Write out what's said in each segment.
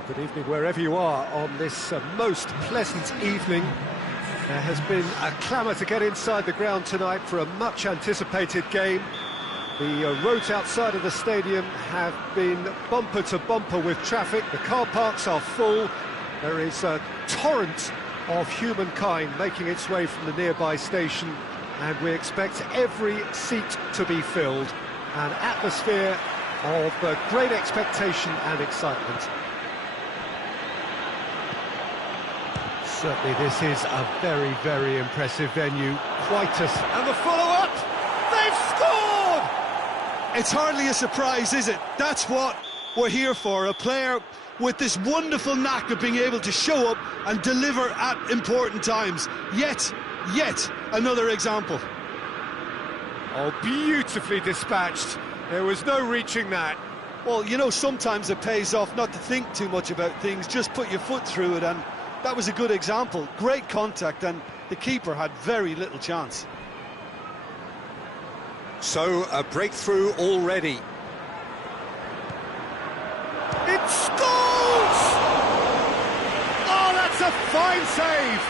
Well, good evening wherever you are on this most pleasant evening. There has been a clamour to get inside the ground tonight for a much-anticipated game. The roads outside of the stadium have been bumper to bumper with traffic. The car parks are full. There is a torrent of humankind making its way from the nearby station, and we expect every seat to be filled. An atmosphere of great expectation and excitement. Certainly this is a very, very impressive venue. And the follow-up! They've scored! It's hardly a surprise, is it? That's what we're here for. A player with this wonderful knack of being able to show up and deliver at important times. Yet another example. Oh, beautifully dispatched. There was no reaching that. Well, you know, sometimes it pays off not to think too much about things, just put your foot through it, and that was a good example. Great contact, and the keeper had very little chance. So, a breakthrough already. It scores! Oh, that's a fine save!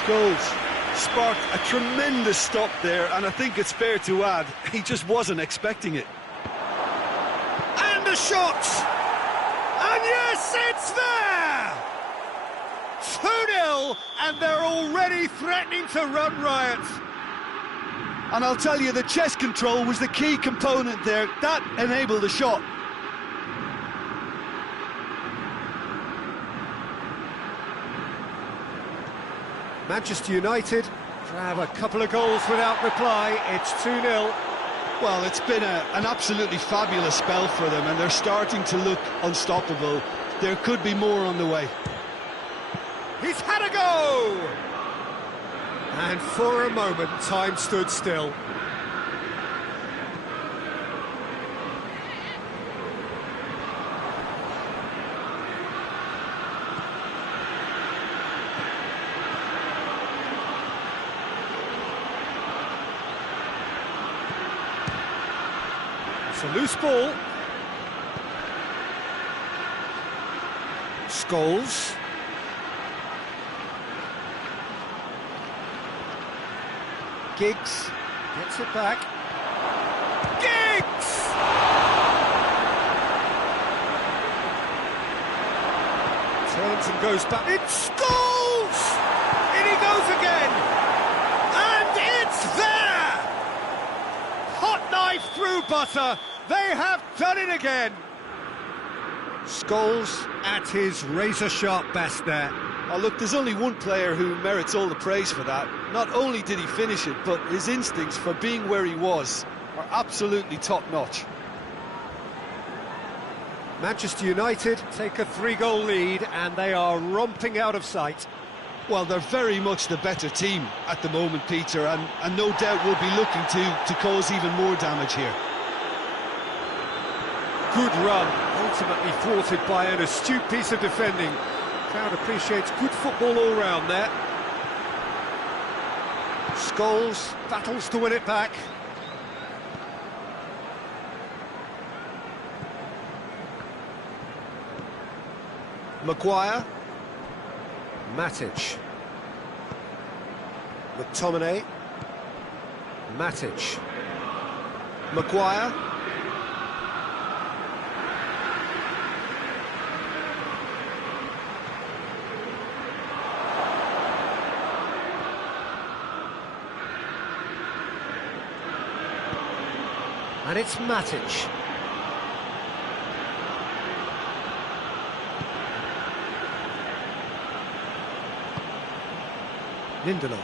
Scholes sparked a tremendous stop there, and I think it's fair to add, he just wasn't expecting it. And a shot! And yes, it's there! 2-0, and they're already threatening to run riot. And I'll tell you, the chest control was the key component there. That enabled the shot. Manchester United grab a couple of goals without reply. It's 2-0. Well, it's been an absolutely fabulous spell for them, and they're starting to look unstoppable. There could be more on the way. He's had a go! And for a moment, time stood still. It's a loose ball. Scholes. Giggs gets it back. Giggs! Turns and goes back. It scores! In he goes again! And it's there! Hot knife through butter. They have done it again. Scholes at his razor-sharp best there. Oh, look, there's only one player who merits all the praise for that. Not only did he finish it, but his instincts for being where he was are absolutely top-notch. Manchester United take a 3-goal lead, and they are romping out of sight. Well, they're very much the better team at the moment, Peter, and no doubt will be looking to cause even more damage here. Good run, ultimately thwarted by an astute piece of defending. Crowd appreciates good football all round there. Scholes battles to win it back. Maguire. Matic. McTominay. Matic. Maguire. And it's Matic. Lindelof.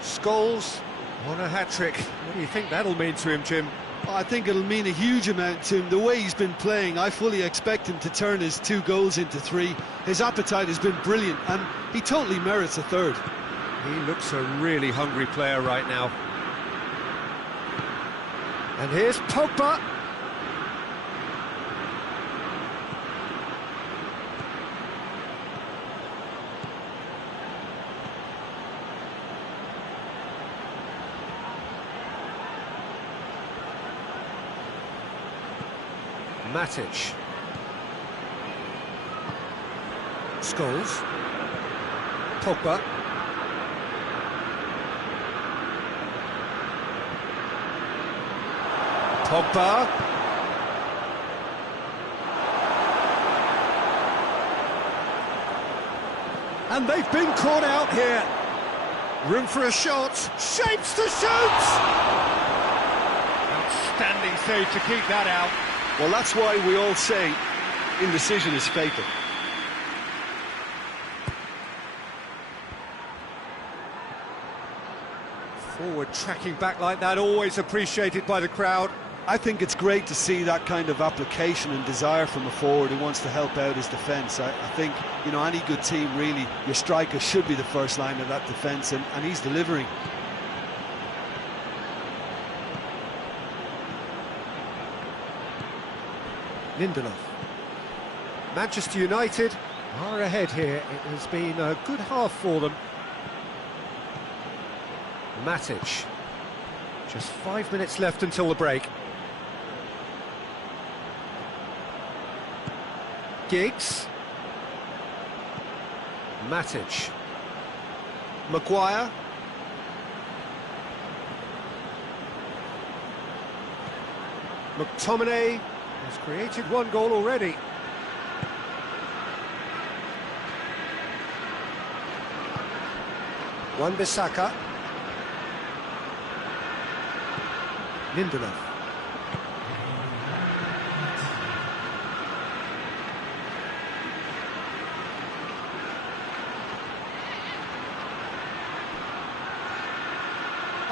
Scholes on a hat-trick. What do you think that'll mean to him, Jim? I think it'll mean a huge amount to him. The way he's been playing, I fully expect him to turn his 2 goals into 3. His appetite has been brilliant, and he totally merits a 3rd. He looks a really hungry player right now. And here's Pogba. Matic. Scholes. Pogba. Pogba. And they've been caught out here. Room for a shot. Shapes to shoot! Outstanding save to keep that out. Well, that's why we all say indecision is fatal. Forward tracking back like that, always appreciated by the crowd. I think it's great to see that kind of application and desire from a forward who wants to help out his defence. I think, you know, any good team, really, your striker should be the first line of that defence, and he's delivering. Lindelof. Manchester United are ahead here. It has been a good half for them. Matic. Just 5 minutes left until the break. Giggs. Matic. Maguire. McTominay has created one goal already. Wan-Bissaka. Lindelof.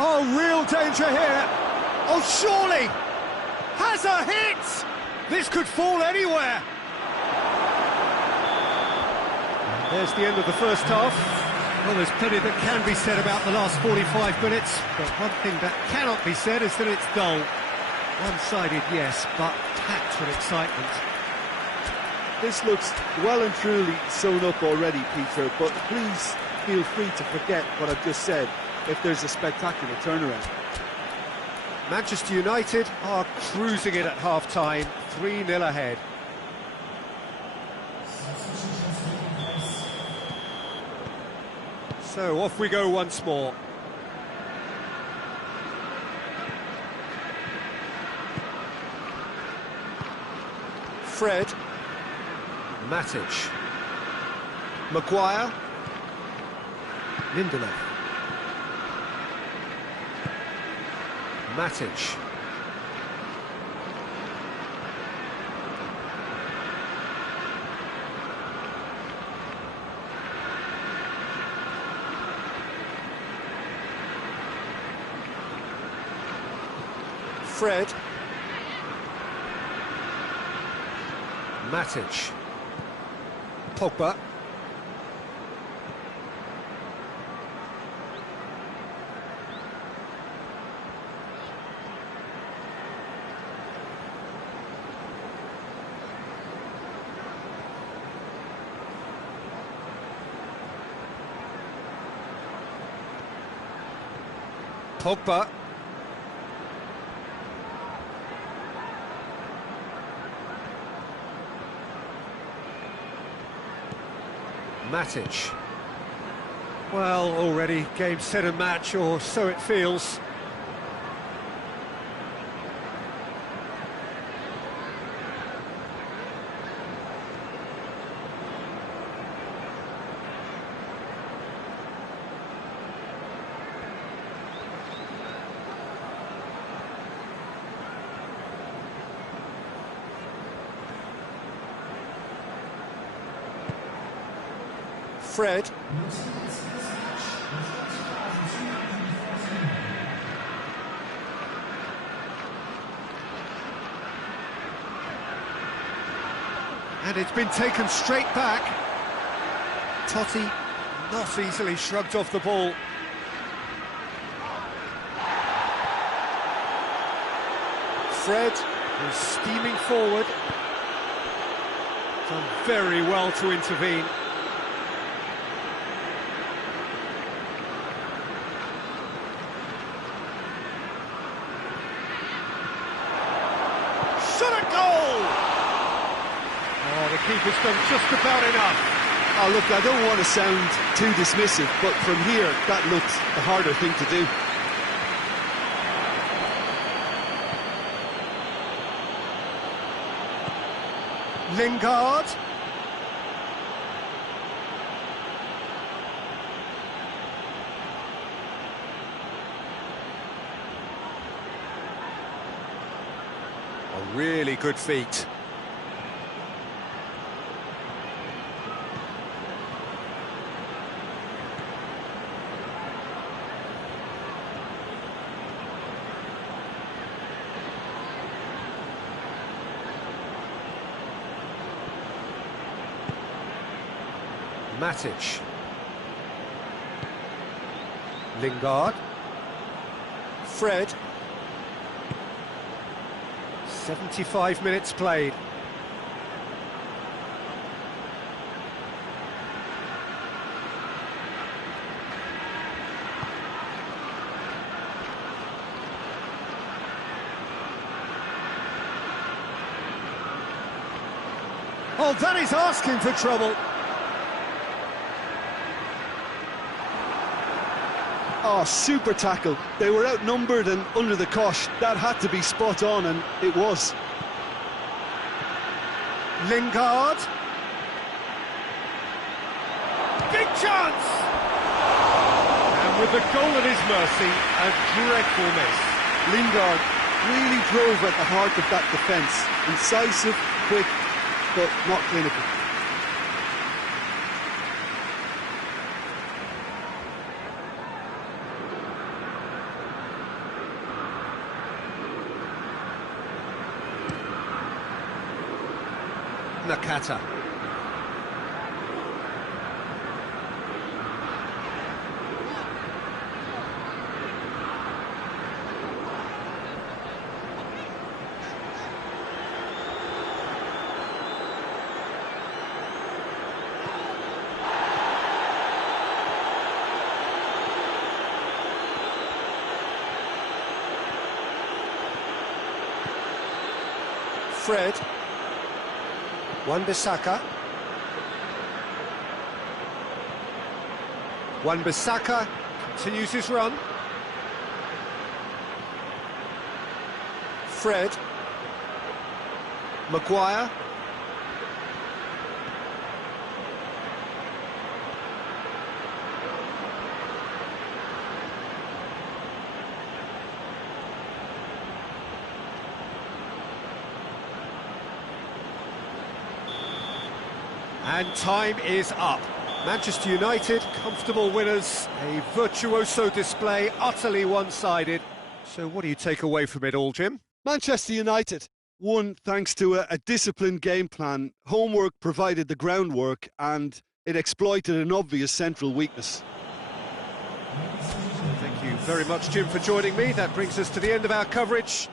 Oh, real danger here. Oh, surely. Has a hit. This could fall anywhere. And there's the end of the first half. Well, there's plenty that can be said about the last 45 minutes, but one thing that cannot be said is that it's dull. One-sided, yes, but packed with excitement. This looks well and truly sewn up already, Peter, but please feel free to forget what I've just said if there's a spectacular turnaround. Manchester United are cruising it at half-time, 3-0 ahead. So off we go once more. Fred. Matic. Maguire. Lindelof. Matic. Fred. Matic. Pogba. Pogba. Matic. Well, already game, set and match, or so it feels. Fred. And it's been taken straight back. Totti not easily shrugged off the ball. Fred is steaming forward. Done very well to intervene. Shot a goal! Oh, the keeper's done just about enough. Oh, look, I don't want to sound too dismissive, but from here, that looked the harder thing to do. Lingard. A really good feat. Matic. Lingard. Fred. 75 minutes played. Oh, that is asking for trouble. Oh, super tackle. They were outnumbered and under the cosh. That had to be spot on, and it was. Lingard. Big chance! And with the goal at his mercy, a dreadful miss. Lingard really drove at the heart of that defence. Incisive, quick, but not clinical. Nakata. Fred. Wan-Bissaka. Wan-Bissaka continues his run. Fred. Maguire. And time is up. Manchester United, comfortable winners, a virtuoso display, utterly one-sided. So what do you take away from it all, Jim? Manchester United won thanks to a disciplined game plan. Homework provided the groundwork, and it exploited an obvious central weakness. Thank you very much, Jim, for joining me. That brings us to the end of our coverage.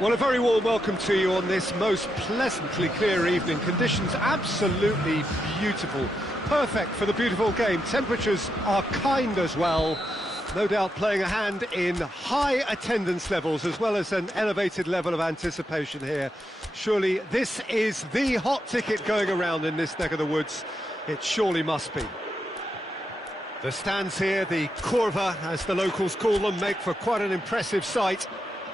Well, a very warm welcome to you on this most pleasantly clear evening. Conditions absolutely beautiful. Perfect for the beautiful game. Temperatures are kind as well. No doubt playing a hand in high attendance levels as well as an elevated level of anticipation here. Surely this is the hot ticket going around in this neck of the woods. It surely must be. The stands here, the curva, as the locals call them, make for quite an impressive sight.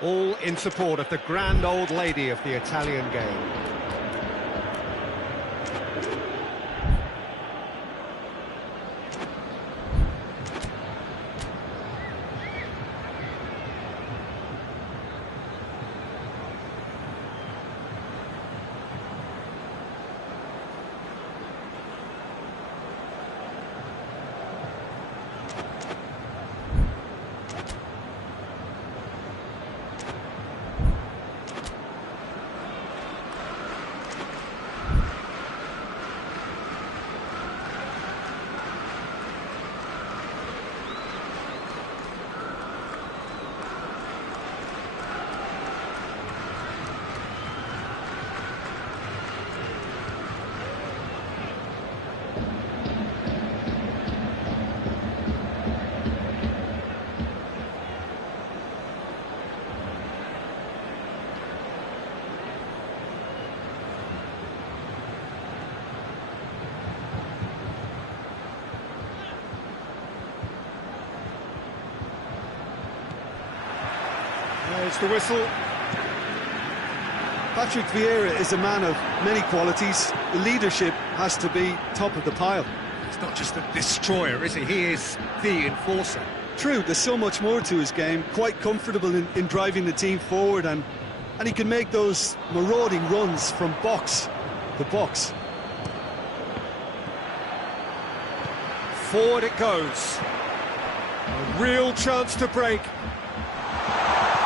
All in support of the grand old lady of the Italian game. There's the whistle. Patrick Vieira is a man of many qualities. The leadership has to be top of the pile. He's not just a destroyer, is he? He is the enforcer. True, there's so much more to his game. Quite comfortable in driving the team forward, and he can make those marauding runs from box to box. Forward it goes. A real chance to break.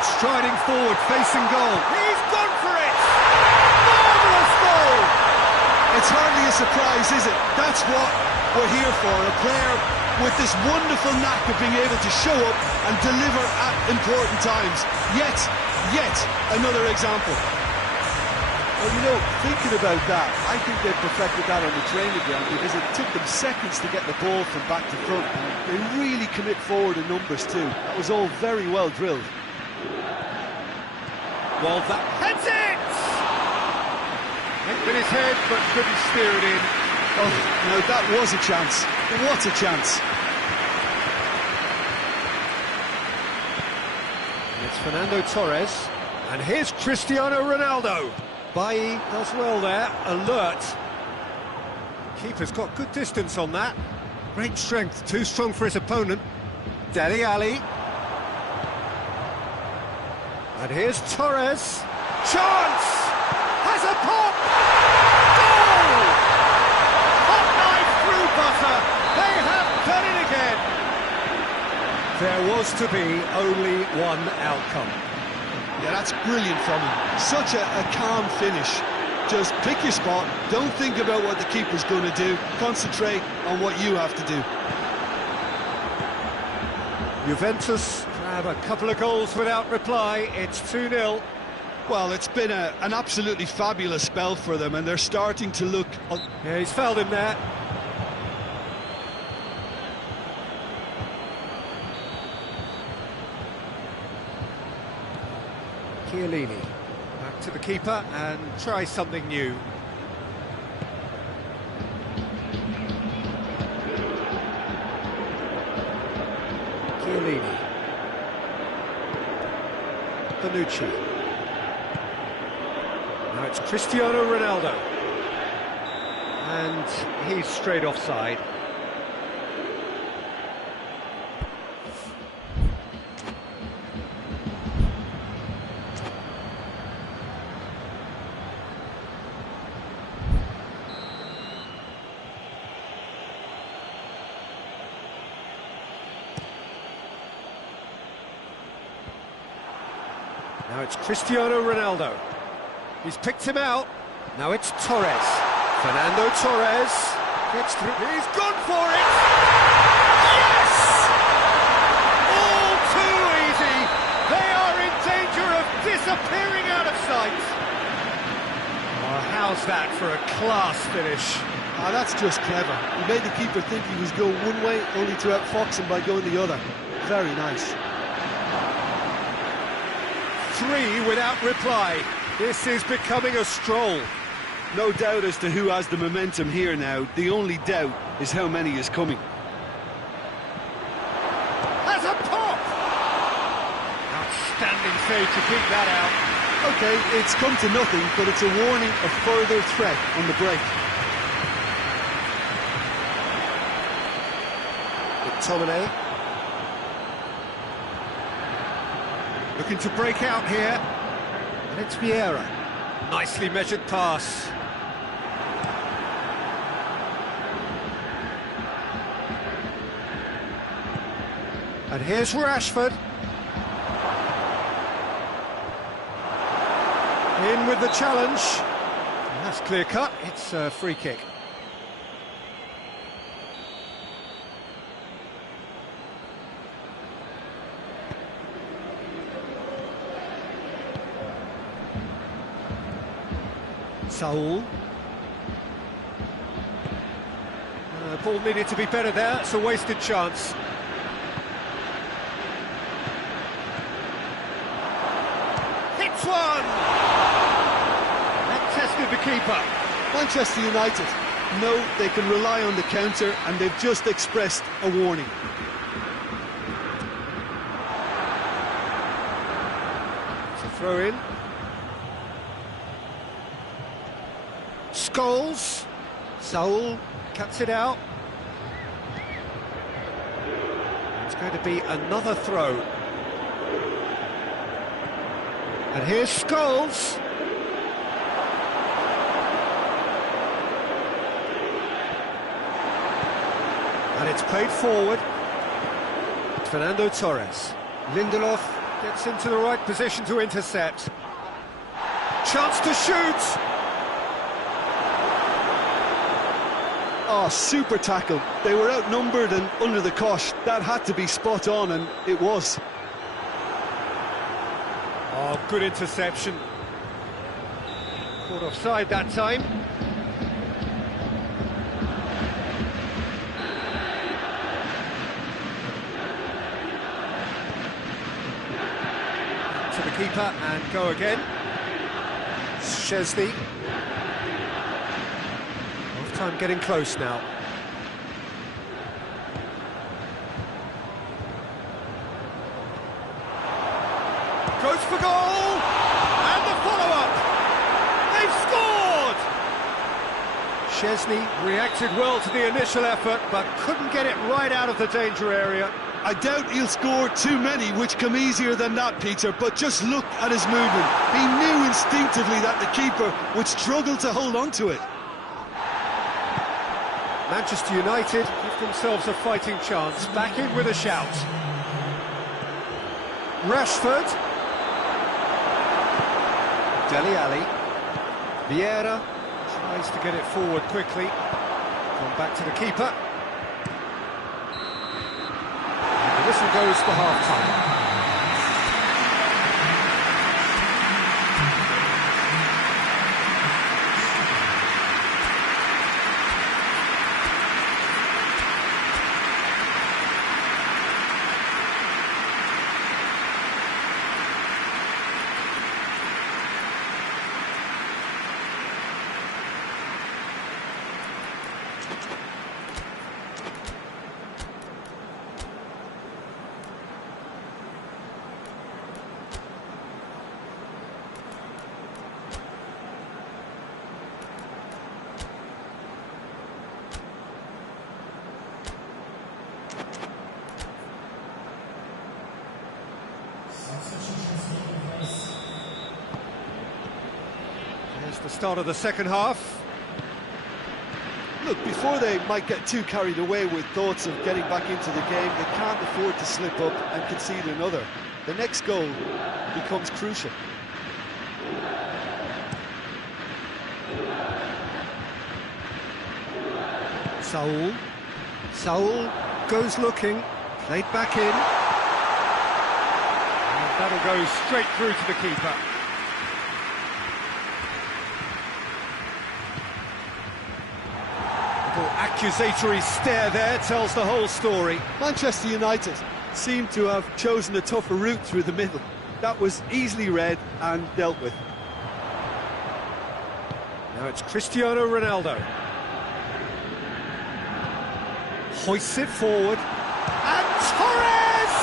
Striding forward, facing goal. He's gone for it! Marvellous goal! It's hardly a surprise, is it? That's what we're here for. A player with this wonderful knack of being able to show up and deliver at important times. Yet another example. Well, you know, thinking about that, I think they perfected that on the training ground because it took them seconds to get the ball from back to front. They really commit forward in numbers too. That was all very well drilled. Well, that heads it! Went with his head, but couldn't steer it in. Oh, no, that was a chance. What a chance. It's Fernando Torres, and here's Cristiano Ronaldo. Bailly does well there, alert. Keeper's got good distance on that. Great strength, too strong for his opponent. Dele Alli. And here's Torres. Chance! Has a pop! Goal! Hot knife through butter. They have done it again. There was to be only one outcome. Yeah, that's brilliant from him. Such a calm finish. Just pick your spot. Don't think about what the keeper's going to do. Concentrate on what you have to do. Juventus grab a couple of goals without reply. It's 2-0. Well, it's been an absolutely fabulous spell for them, and they're starting to look... Yeah, he's fouled him there. Chiellini back to the keeper and try something new. Chiellini. Bonucci. Now it's Cristiano Ronaldo. And he's straight offside. Now it's Cristiano Ronaldo. He's picked him out. Now it's Torres. Fernando Torres gets through. He's gone for it! Yes! All too easy. They are in danger of disappearing right. Oh, how's that for a class finish? Ah, that's just clever. He made the keeper think he was going one way, only to outfox him by going the other. Very nice. 3 without reply. This is becoming a stroll. No doubt as to who has the momentum here now. The only doubt is how many is coming. Has a pop! Outstanding save to keep that out. Okay, it's come to nothing, but it's a warning of further threat on the break. McTominay. Looking to break out here. And it's Vieira. Nicely measured pass. And here's Rashford. In with the challenge. And that's clear cut. It's a free kick. Saul. Ball needed to be better there. It's a wasted chance. Hits one! That tested the keeper. Manchester United know they can rely on the counter, and they've just expressed a warning. It's a throw in. Scholes. Saul cuts it out. It's going to be another throw. And here's Scholes. And it's played forward. Fernando Torres. Lindelof gets into the right position to intercept. Chance to shoot. Oh, super tackle. They were outnumbered and under the cosh. That had to be spot on, and it was. Oh, good interception. Caught offside that time. To the keeper and go again. Szczesny. Half-time getting close now. Goes for goal! And the follow-up! They've scored! Szczesny reacted well to the initial effort, but couldn't get it right out of the danger area. I doubt he'll score too many, which come easier than that, Peter, but just look at his movement. He knew instinctively that the keeper would struggle to hold on to it. Manchester United give themselves a fighting chance. Back in with a shout. Rashford. Dele Alli. Vieira tries to get it forward quickly. Come back to the keeper. And the whistle goes for half-time. Here's the start of the second half. Look, before they might get too carried away with thoughts of getting back into the game, they can't afford to slip up and concede another. The next goal becomes crucial. Saul goes looking, played back in. And that'll go straight through to the keeper. Simple accusatory stare there tells the whole story. Manchester United seem to have chosen a tougher route through the middle. That was easily read and dealt with. Now it's Cristiano Ronaldo. Hoists it forward. And Torres!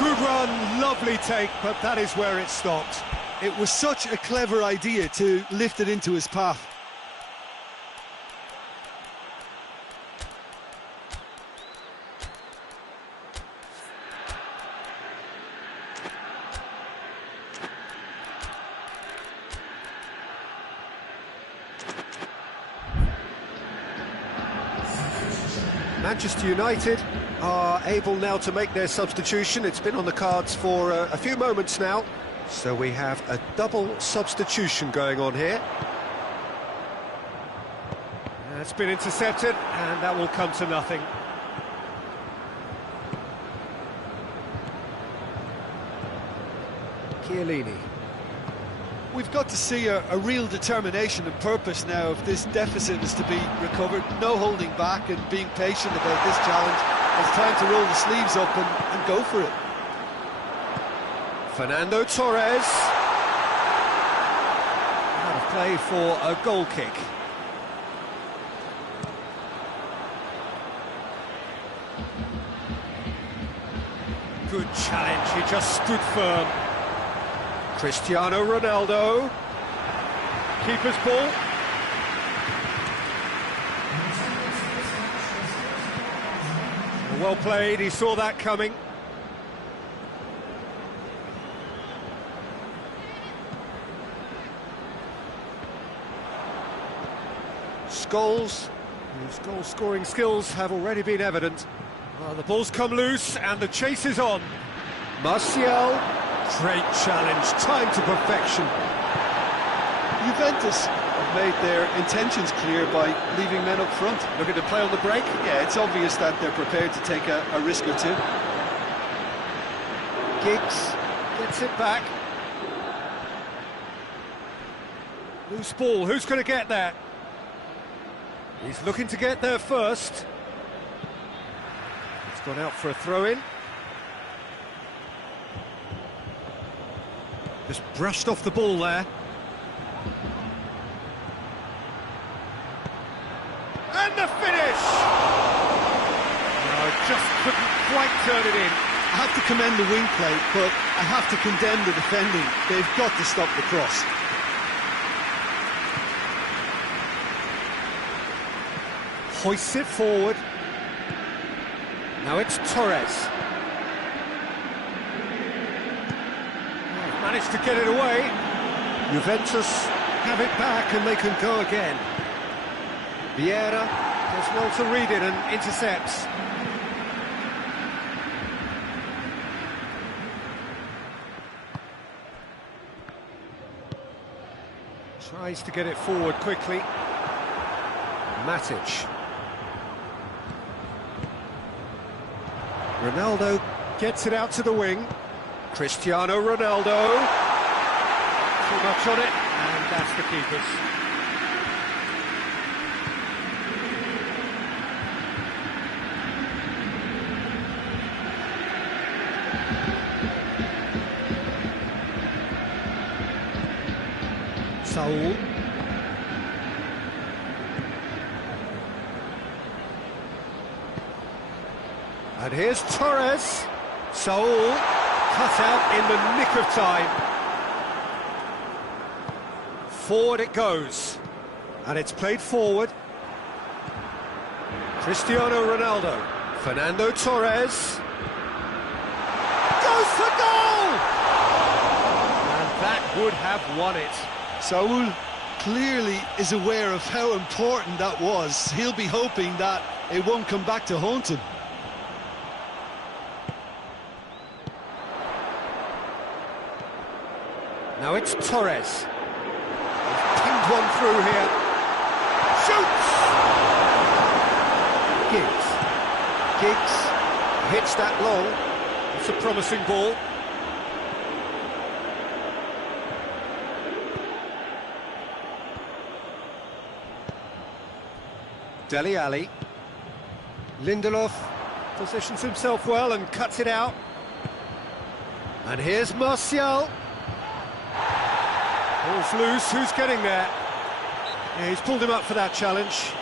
Good run, lovely take, but that is where it stopped. It was such a clever idea to lift it into his path. Manchester United are able now to make their substitution. It's been on the cards for a few moments now. So we have a double substitution going on here. It's been intercepted, and that will come to nothing. Chiellini. We've got to see a real determination and purpose now if this deficit is to be recovered. No holding back and being patient about this challenge. It's time to roll the sleeves up and go for it. Fernando Torres. Out of play for a goal kick. Good challenge, he just stood firm. Cristiano Ronaldo. Keeper's ball. Well played, he saw that coming. Scholes, whose goal-scoring skills have already been evident. The ball's come loose and the chase is on. Martial, great challenge, time to perfection. Juventus have made their intentions clear by leaving men up front. Looking to play on the break? Yeah, it's obvious that they're prepared to take a risk or two. Giggs gets it back. Loose ball, who's going to get that? He's looking to get there first. It's gone out for a throw-in. Just brushed off the ball there. And the finish! No, just couldn't quite turn it in. I have to commend the wing play, but I have to condemn the defending. They've got to stop the cross. Hoists it forward. Now it's Torres. Managed to get it away. Juventus have it back and they can go again. Vieira does well to read it and intercepts. Tries to get it forward quickly. Matic. Ronaldo gets it out to the wing. Cristiano Ronaldo. Too much on it, and that's the keeper's. Saul. And here's Torres. Saul cut out in the nick of time. Forward it goes. And it's played forward. Cristiano Ronaldo. Fernando Torres. Goes for goal! And that would have won it. Saul clearly is aware of how important that was. He'll be hoping that it won't come back to haunt him. Now it's Torres. He's pinged one through here. Shoots! Giggs hits that long. It's a promising ball. Dele Alli. Lindelof positions himself well and cuts it out. And here's Martial. Ball's loose, who's getting there? Yeah, he's pulled him up for that challenge.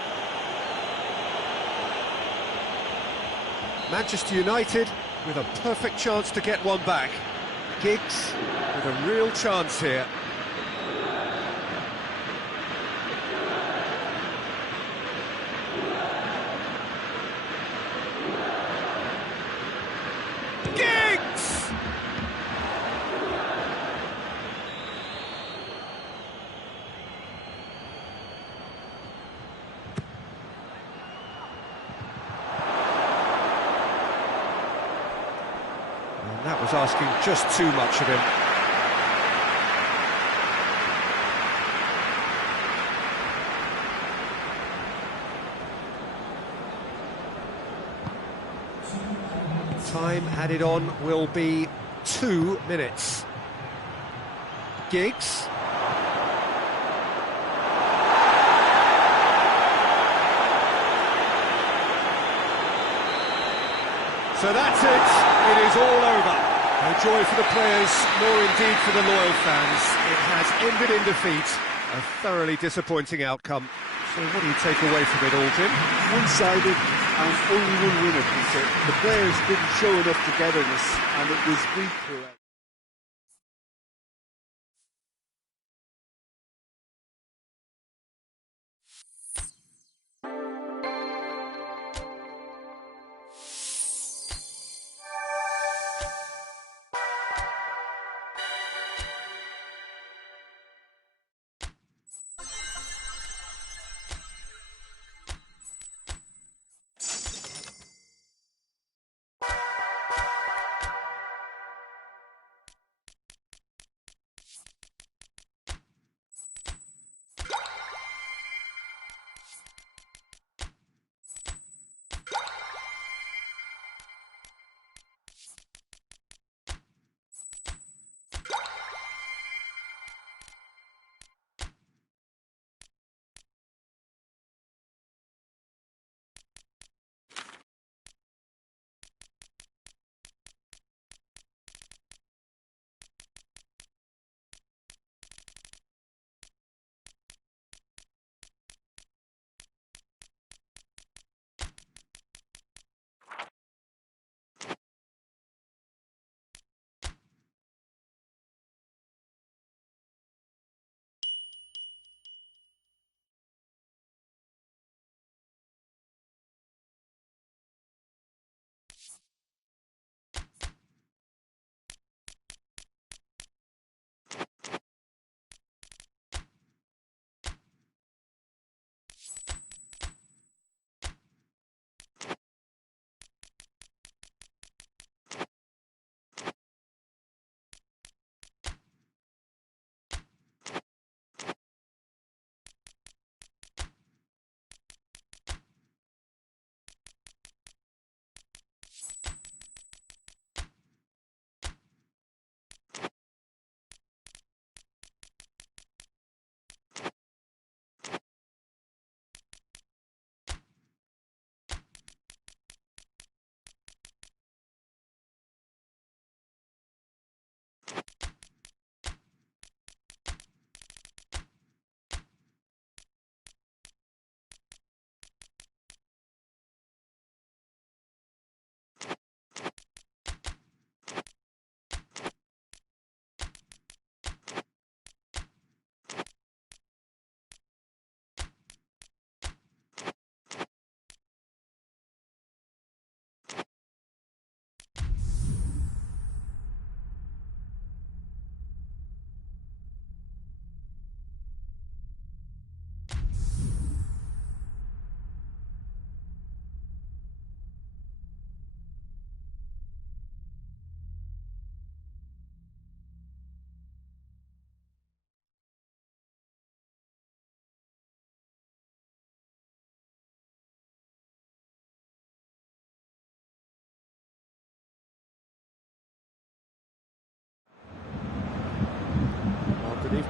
Manchester United with a perfect chance to get one back. Giggs with a real chance here. Giggs! And that was asking just too much of him. Time added on will be 2 minutes. Giggs. So that's it. It is all over. No joy for the players, nor indeed for the loyal fans. It has ended in defeat. A thoroughly disappointing outcome. So what do you take away from it all, Jim? One-sided and only one winner, Peter. The players didn't show enough togetherness, and it was weak throughout.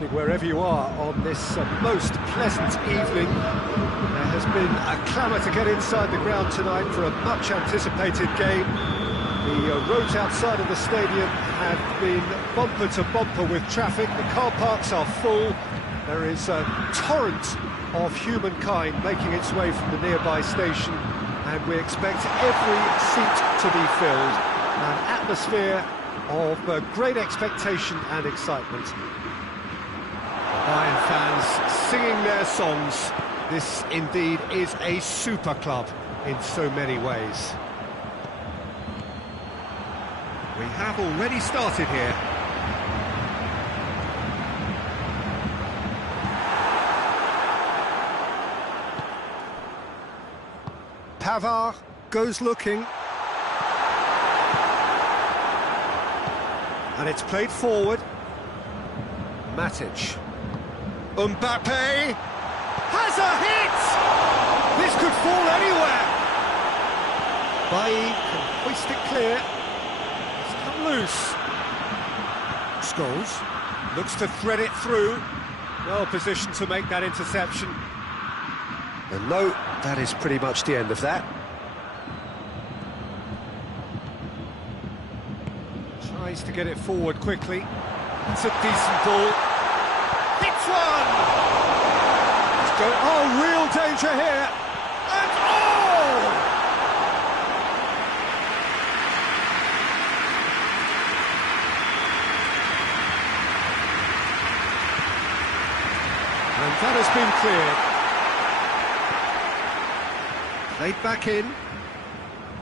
evening, wherever you are, on this most pleasant evening. There has been a clamour to get inside the ground tonight for a much-anticipated game. The roads outside of the stadium have been bumper to bumper with traffic. The car parks are full. There is a torrent of humankind making its way from the nearby station, and we expect every seat to be filled. An atmosphere of great expectation and excitement. Bayern fans singing their songs. This indeed is a super club in so many ways. We have already started here. Pavard goes looking. And it's played forward. Matic. Mbappe has a hit! This could fall anywhere. Bailly can hoist it clear. It's come loose. Scholes looks to thread it through. Well positioned to make that interception. And no, that is pretty much the end of that. Tries to get it forward quickly. It's a decent ball. Hits one! It's going, oh, real danger here. And oh! And that has been cleared. Played back in.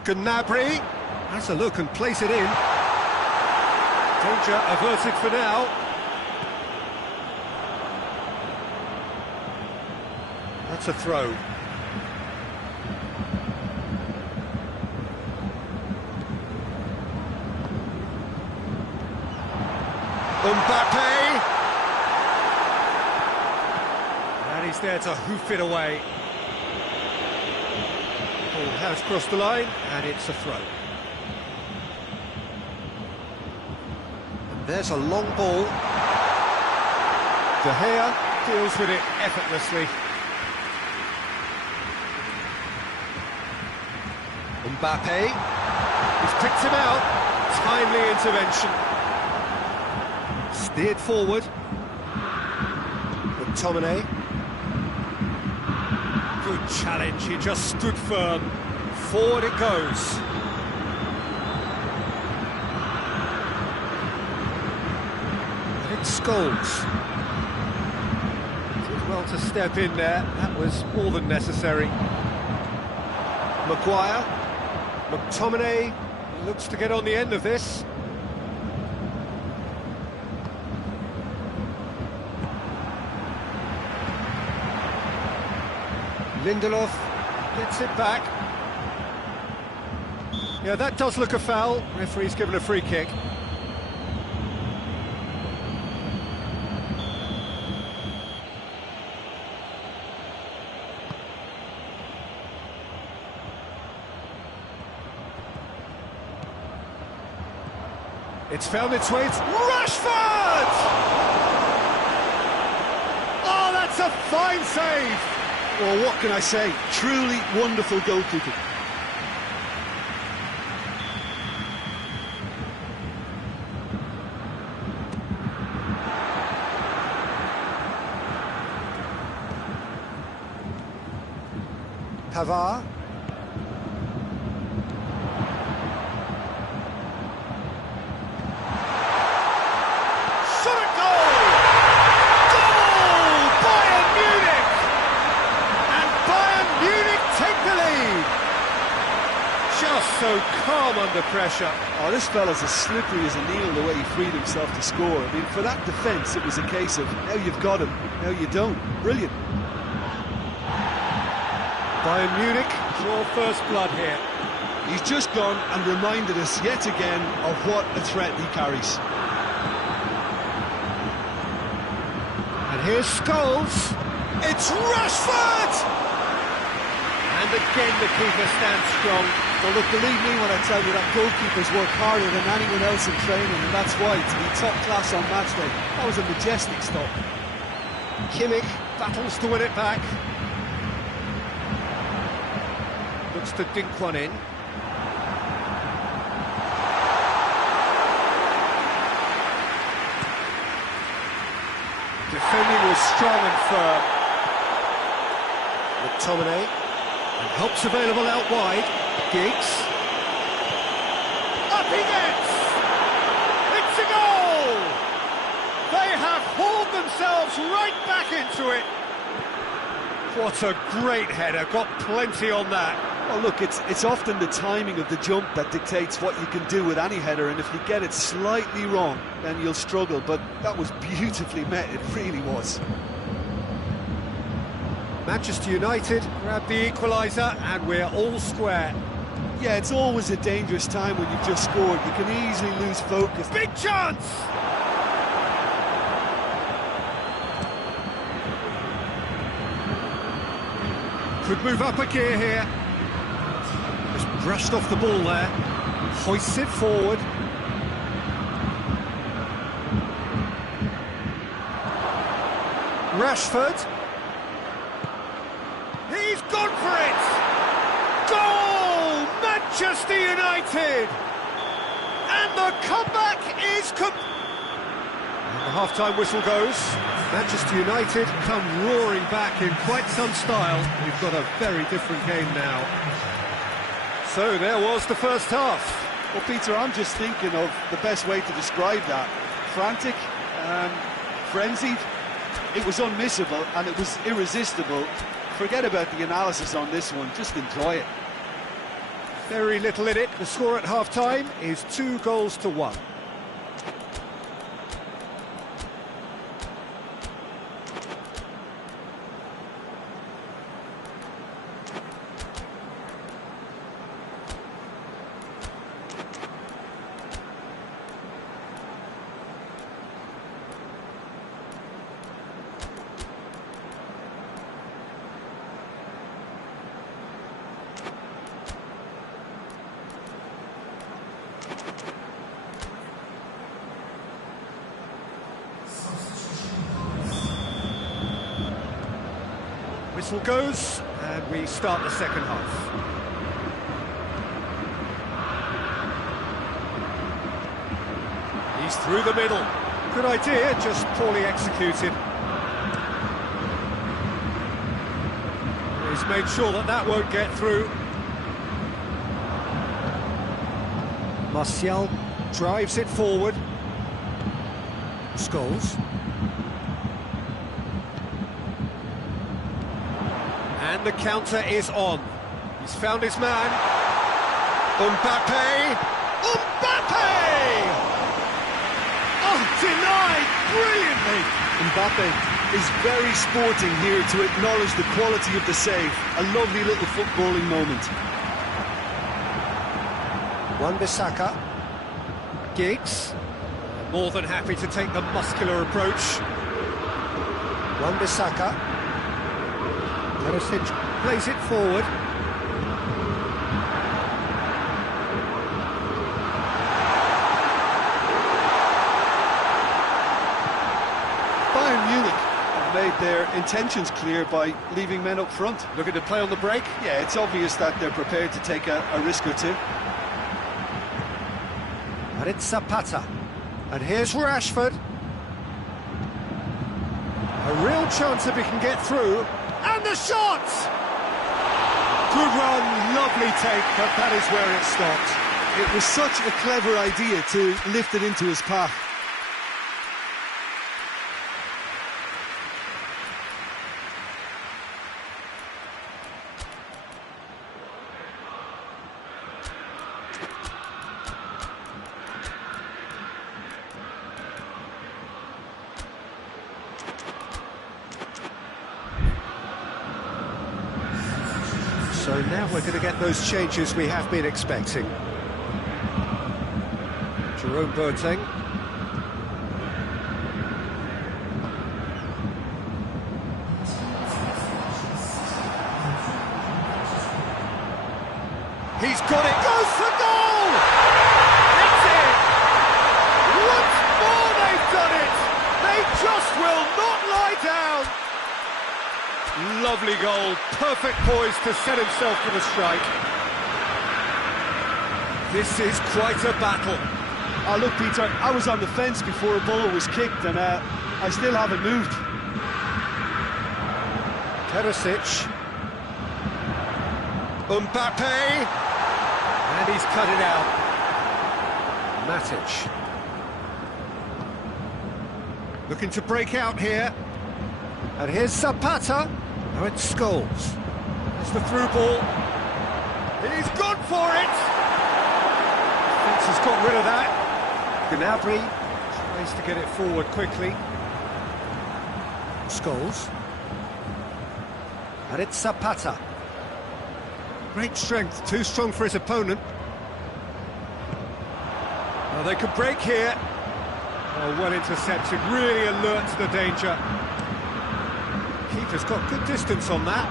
Gnabry has a look and place it in. Danger averted for now. That's a throw. Mbappe! And he's there to hoof it away. Ball has crossed the line, and it's a throw. And there's a long ball. De Gea deals with it effortlessly. Mbappe, he's picked him out. Timely intervention. Steered forward. McTominay. Good challenge, he just stood firm. Forward it goes. And it's Scholes. Did well to step in there, that was more than necessary. Maguire. McTominay looks to get on the end of this. Lindelof gets it back. Yeah, that does look a foul. Referee's given a free kick. It's found its way. It's Rashford! Oh, that's a fine save! Well, what can I say? Truly wonderful goalkeeping. Pavard. So calm under pressure. Oh, this fella's as slippery as a needle the way he freed himself to score. I mean, for that defence, it was a case of now you've got him, now you don't. Brilliant. Bayern Munich draw first blood here. He's just gone and reminded us yet again of what a threat he carries. And here's Scholes. It's Rashford! And again the keeper stands strong. Well, look, believe me when I tell you that goalkeepers work harder than anyone else in training, and that's why, to be top class on match day, that was a majestic stop. Kimmich battles to win it back. Looks to dink one in. Defending was strong and firm. McTominay. And help's available out wide. Giggs. Up he gets! It's a goal! They have hauled themselves right back into it. What a great header, got plenty on that. Well, look, it's often the timing of the jump that dictates what you can do with any header, and if you get it slightly wrong, then you'll struggle, but that was beautifully met, it really was. Manchester United grab the equaliser, and we're all square. Yeah, it's always a dangerous time when you've just scored. You can easily lose focus. Big chance! Could move up a gear here. Just brushed off the ball there. Hoists it forward. Rashford. He's gone for it! Goal! Manchester United! And the comeback is and the half-time whistle goes. Manchester United come roaring back in quite some style. We've got a very different game now. So there was the first half. Well, Peter, I'm just thinking of the best way to describe that. Frantic, frenzied. It was unmissable and it was irresistible. Forget about the analysis on this one, just enjoy it. Very little in it. The score at half-time is 2-1. Whistle goes, and we start the second half. He's through the middle. Good idea, just poorly executed. He's made sure that that won't get through. Martial drives it forward. Scholes. And the counter is on. He's found his man. Mbappe! Mbappe! Oh, denied brilliantly! Mbappe is very sporting here to acknowledge the quality of the save. A lovely little footballing moment. Wan-Bissaka. Giggs. More than happy to take the muscular approach. Wan-Bissaka. Perisic plays it forward. Bayern Munich have made their intentions clear by leaving men up front. Looking to play on the break. Yeah, it's obvious that they're prepared to take a risk or two. And it's Zapata. And here's Rashford. A real chance if he can get through. And the shot! Good run, lovely take, but that is where it stopped. It was such a clever idea to lift it into his path. So now we're going to get those changes we have been expecting. Jerome Boateng. He's got it, goes for goal! It's in! Once more they've done it! They just will not lie down! Lovely goal, perfect poise to set himself for the strike. This is quite a battle. Oh, look, Peter, I was on the fence before a ball was kicked, and I still haven't moved. Perisic. Mbappe. And he's cut it out. Matic. Looking to break out here. And here's Zapata. Now it's Scholes. There's the through ball. He's gone for it! Defence has got rid of that. Gnabry tries to get it forward quickly. Scholes. And it's Zapata. Great strength, too strong for his opponent. Well, they could break here. Oh, well intercepted, really alert to the danger. Keeper's got good distance on that.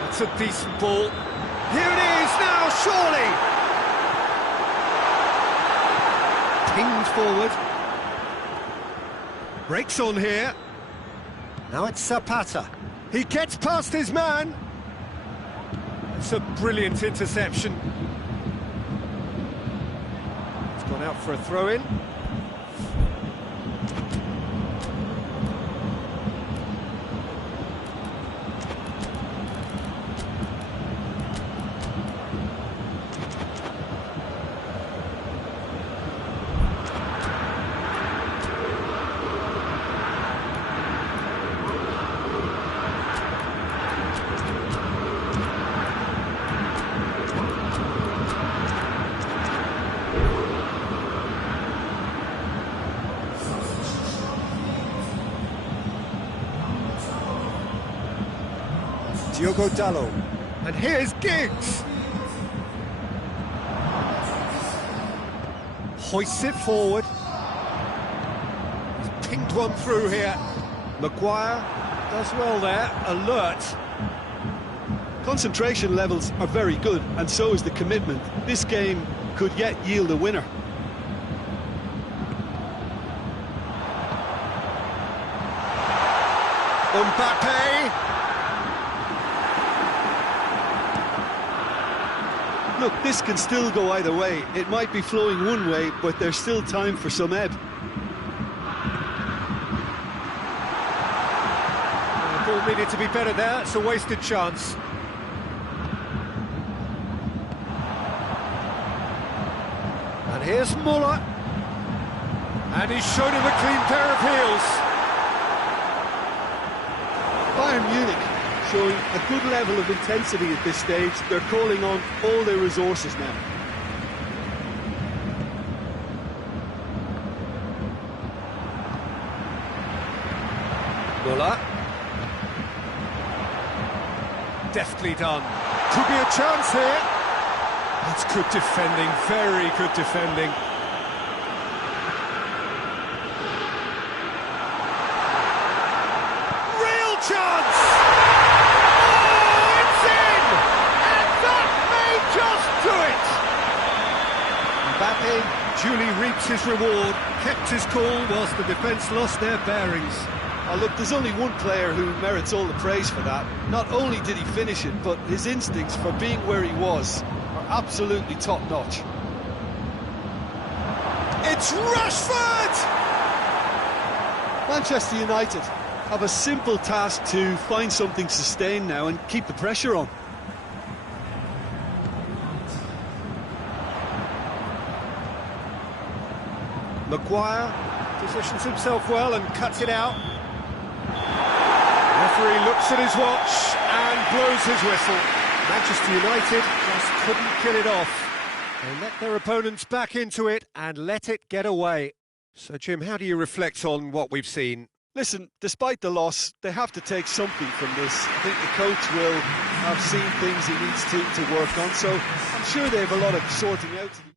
That's a decent ball. Here it is now, surely! Pinged forward. Breaks on here. Now it's Zapata. He gets past his man. It's a brilliant interception. It's gone out for a throw-in. Diogo Dalot. And here's Giggs. Hoists it forward. He's pinged one through here. Maguire does well there, alert. Concentration levels are very good, and so is the commitment. This game could yet yield a winner. Mbappe. Look, this can still go either way. It might be flowing one way, but there's still time for some ebb. The ball needed to be better there, it's a wasted chance. And here's Muller. And he's shown him a clean pair of heels. Bayern Munich showing a good level of intensity at this stage. They're calling on all their resources now. Muller. Deftly done. Could be a chance here. That's good defending, very good defending. Real chance! Oh, it's in! And that may just do it! Mbappe duly reaps his reward, kept his cool whilst the defence lost their bearings. Oh, look, there's only one player who merits all the praise for that. Not only did he finish it, but his instincts for being where he was are absolutely top-notch. It's Rashford! Manchester United have a simple task to find something sustained now and keep the pressure on. Maguire positions himself well and cuts it out. Referee looks at his watch and blows his whistle. Manchester United just couldn't kill it off. They let their opponents back into it and let it get away. So, Jim, how do you reflect on what we've seen? Listen, despite the loss, they have to take something from this. I think the coach will have seen things he needs to work on, so I'm sure they have a lot of sorting out to do.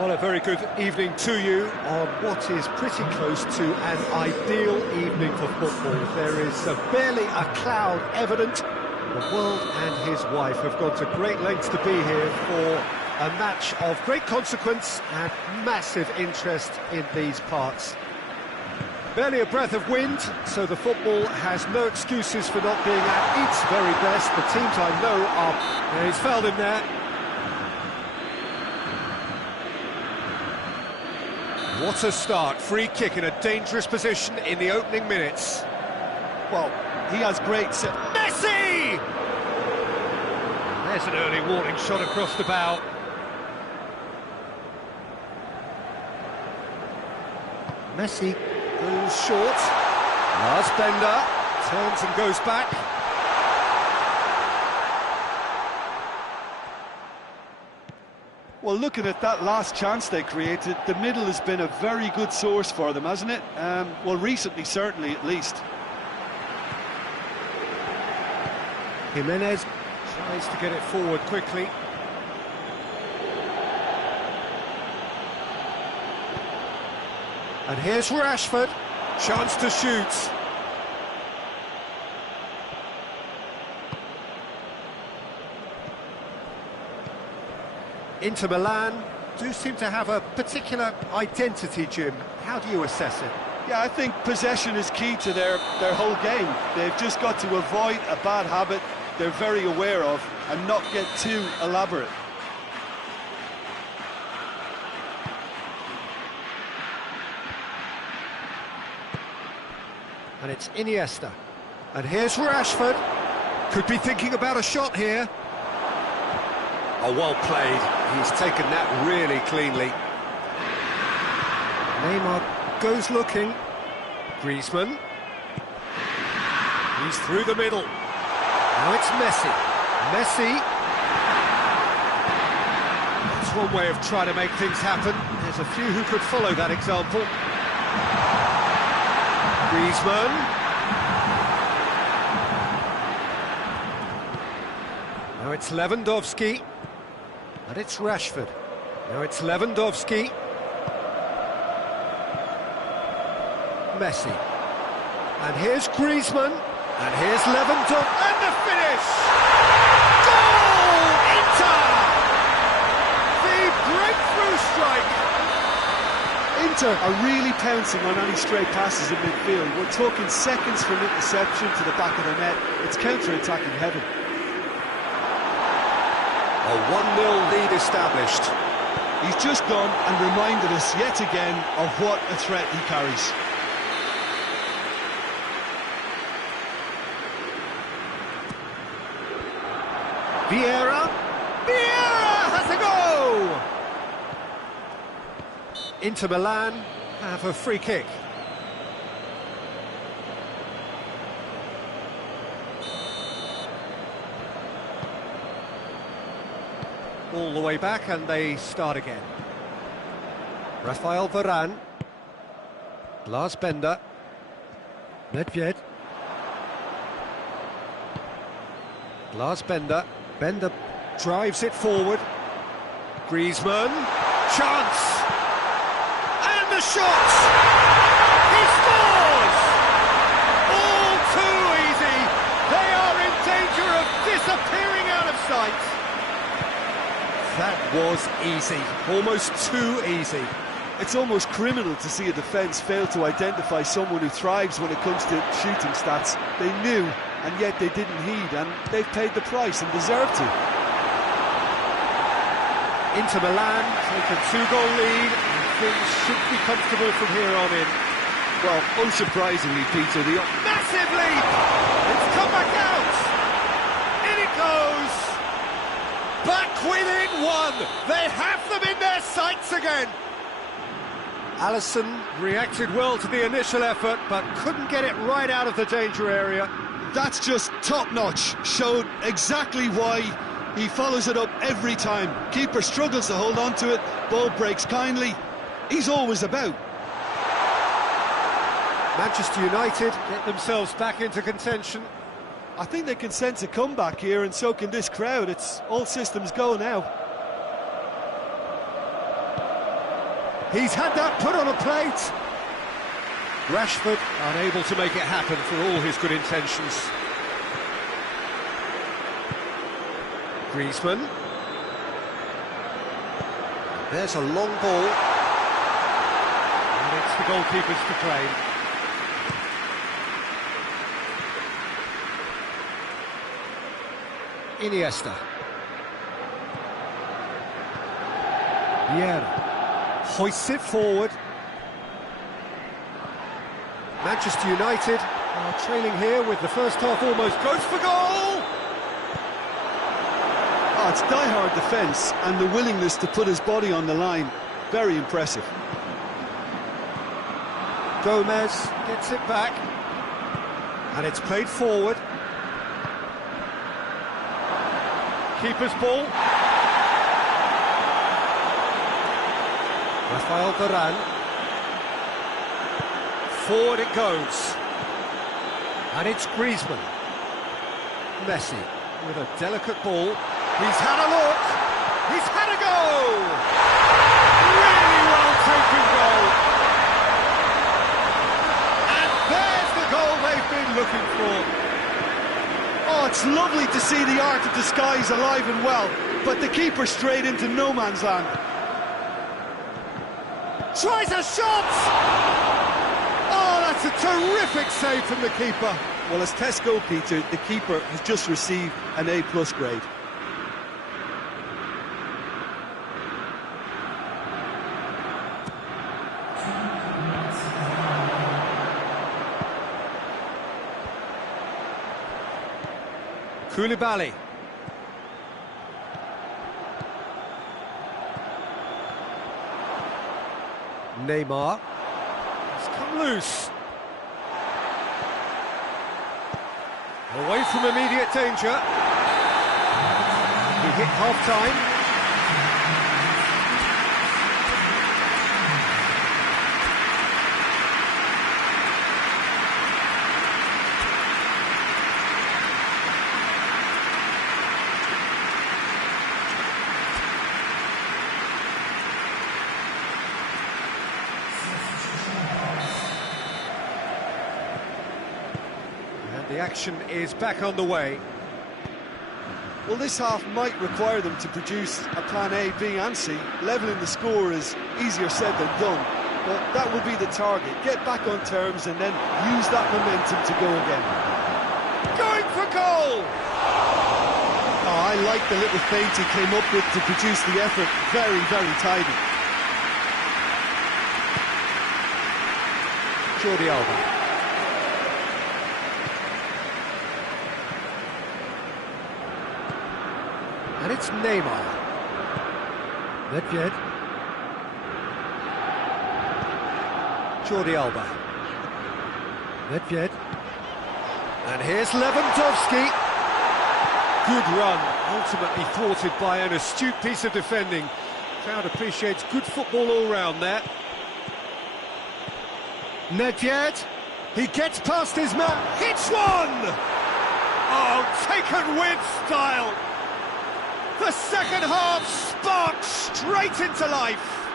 Well, a very good evening to you on what is pretty close to an ideal evening for football. There is barely a cloud evident. The world and his wife have gone to great lengths to be here for a match of great consequence and massive interest in these parts. Barely a breath of wind, so the football has no excuses for not being at its very best. The teams I know are... Yeah, he's fouled him there. What a start, free kick in a dangerous position in the opening minutes. Well, he has great... Messi! There's an early warning shot across the bow. Messi goes short. Lars Bender turns and goes back. Well, looking at that last chance they created, the middle has been a very good source for them, hasn't it? Well, recently, certainly, at least. Jimenez tries to get it forward quickly. And here's Rashford, chance to shoot. Inter Milan do seem to have a particular identity, Jim. How do you assess it? Yeah, I think possession is key to their whole game. They've just got to avoid a bad habit they're very aware of and not get too elaborate. And it's Iniesta. And here's Rashford. Could be thinking about a shot here. Oh, well played. He's taken that really cleanly. Neymar goes looking. Griezmann. He's through the middle. Now it's Messi. Messi. That's one way of trying to make things happen. There's a few who could follow that example. Griezmann. Now it's Lewandowski. And it's Rashford. Now it's Lewandowski. Messi. And here's Griezmann. And here's Lewandowski. And the finish! Goal! Inter! The breakthrough strike! Inter are really pouncing on any stray passes in midfield. We're talking seconds from interception to the back of the net. It's counter-attacking heaven. A 1-0 lead established. He's just gone and reminded us yet again of what a threat he carries. Vieira has a go! Inter Milan have a free kick. All the way back and they start again. Rafael Varane. Lars Bender. Nedved. Lars Bender. Bender drives it forward. Griezmann. Chance! And the shot! He scores! All too easy! They are in danger of disappearing out of sight! That was easy, almost too easy. It's almost criminal to see a defence fail to identify someone who thrives when it comes to shooting stats. They knew, and yet they didn't heed, and they've paid the price and deserve to. Inter Milan take a 2-goal lead, and things should be comfortable from here on in. Well, unsurprisingly, Peter, the Massive leap! It's come back out! In it goes! Back within one! They have them in their sights again! Alisson reacted well to the initial effort, but couldn't get it right out of the danger area. That's just top-notch. Showed exactly why he follows it up every time. Keeper struggles to hold on to it, ball breaks kindly. He's always about. Manchester United get themselves back into contention. I think they can sense a comeback here, and so can this crowd. It's all systems go now. He's had that put on a plate. Rashford unable to make it happen for all his good intentions. Griezmann. There's a long ball. And it's the goalkeepers to claim. Iniesta. Vieira. Hoists it forward. Manchester United are trailing here with the first half almost goes for goal! Oh, it's die-hard defence and the willingness to put his body on the line. Very impressive. Gomez gets it back. And it's played forward. Keeper's ball. Rafael Varane. Forward it goes. And it's Griezmann. Messi with a delicate ball. He's had a look. He's had a go. Really well taken goal. And there's the goal they've been looking for. Oh, it's lovely to see the art of disguise alive and well, but the keeper straight into no man's land. Tries a shot! Oh, that's a terrific save from the keeper. Well, as tests go, Peter, the keeper has just received an A+ grade. Koulibaly. Neymar. It's come loose. Away from immediate danger. He hit half-time. The action is back on the way. Well, this half might require them to produce a plan A, B and C. Levelling the score is easier said than done, but that will be the target. Get back on terms and then use that momentum to go again. Going for goal! Oh, I like the little feint he came up with to produce the effort. Very, very tidy. Jordi Alba. And it's Neymar. Nedved. Jordi Alba. Nedved. And here's Lewandowski. Good run, ultimately thwarted by an astute piece of defending. Crowd appreciates good football all round there. Nedved. He gets past his man. Hits one! Oh, taken with style. The second half sparks straight into life.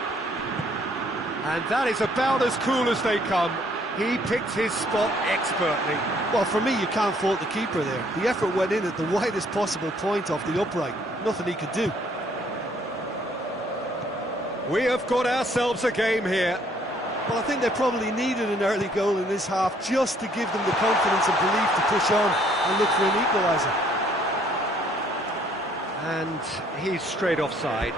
And that is about as cool as they come. He picked his spot expertly. Well, for me, you can't fault the keeper there. The effort went in at the widest possible point off the upright. Nothing he could do. We have got ourselves a game here. Well, I think they probably needed an early goal in this half just to give them the confidence and belief to push on and look for an equaliser. And he's straight offside.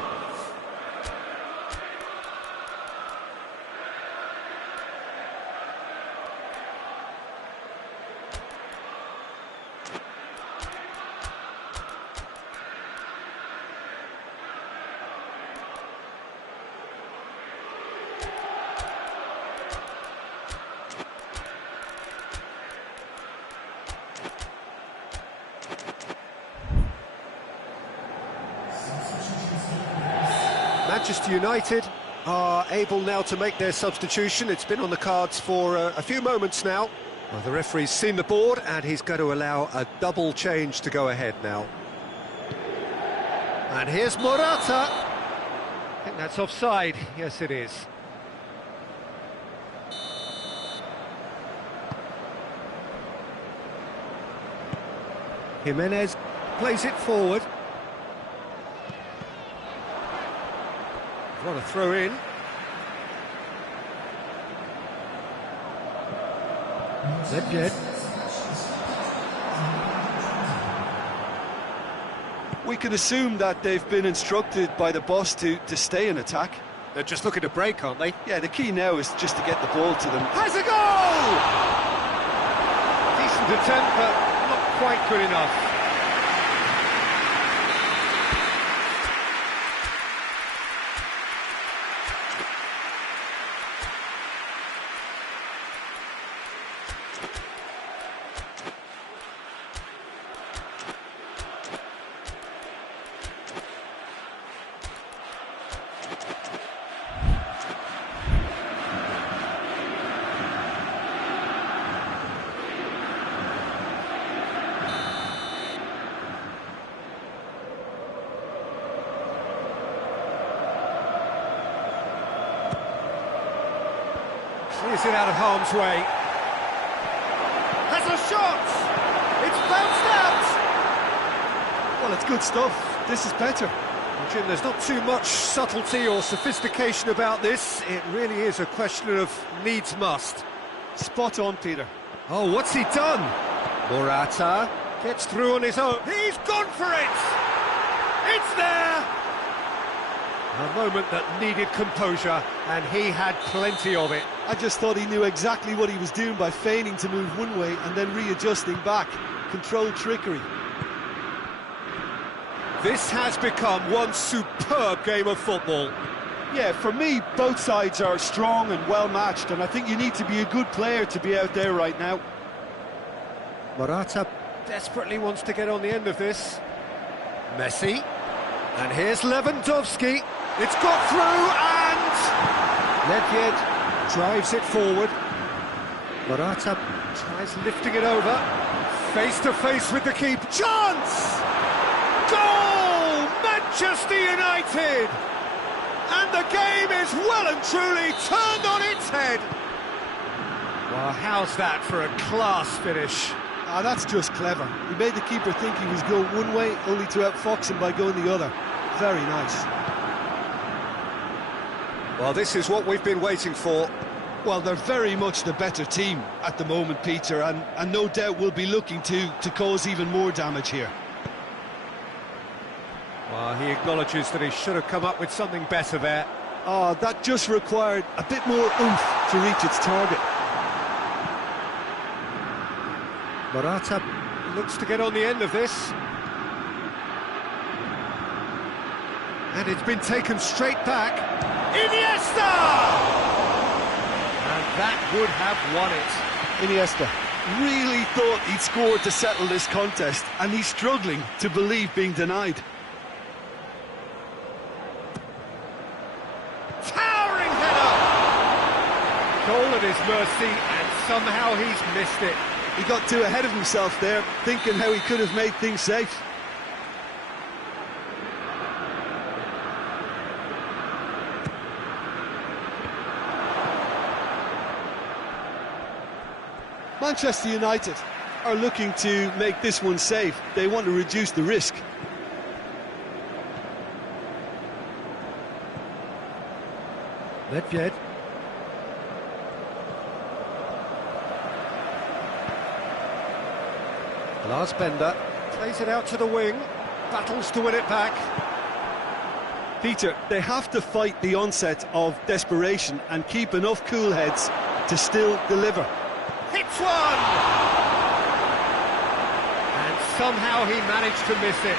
Manchester United are able now to make their substitution. It's been on the cards for a few moments now. Well, the referee's seen the board and he's going to allow a double change to go ahead now. And here's Morata. I think that's offside. Yes, it is. Jimenez plays it forward. What a throw in. Nedved. We can assume that they've been instructed by the boss to stay in attack. They're just looking to break, aren't they? Yeah, the key now is just to get the ball to them. Has a goal! Decent attempt, but not quite good enough. Is it out of harm's way? Has a shot! It's bounced out! Well, it's good stuff. This is better. Well, Jim, there's not too much subtlety or sophistication about this. It really is a question of needs must. Spot on, Peter. Oh, what's he done? Morata gets through on his own. He's gone for it! It's there! A moment that needed composure, and he had plenty of it. I just thought he knew exactly what he was doing by feigning to move one way and then readjusting back. Controlled trickery. This has become one superb game of football. Yeah, for me, both sides are strong and well-matched, and I think you need to be a good player to be out there right now. Morata desperately wants to get on the end of this. Messi. And here's Lewandowski. It's got through and Nedved drives it forward. Morata tries lifting it over. Face to face with the keeper. Chance! Goal! Manchester United! And the game is well and truly turned on its head. Well, how's that for a class finish? Ah, that's just clever. He made the keeper think he was going one way, only to outfox him by going the other. Very nice. Well, this is what we've been waiting for. Well, they're very much the better team at the moment, Peter, and no doubt will be looking to cause even more damage here. Well, he acknowledges that he should have come up with something better there. Oh, that just required a bit more oomph to reach its target. Morata looks to get on the end of this. And it's been taken straight back. Iniesta! And that would have won it. Iniesta. Really thought he'd scored to settle this contest, and he's struggling to believe being denied. Towering header! Goal at his mercy, and somehow he's missed it. He got too ahead of himself there, thinking how he could have made things safe. Manchester United are looking to make this one safe. They want to reduce the risk. Nedved. Lars Bender plays it out to the wing, battles to win it back. Peter, they have to fight the onset of desperation and keep enough cool heads to still deliver. Hits one! And somehow he managed to miss it.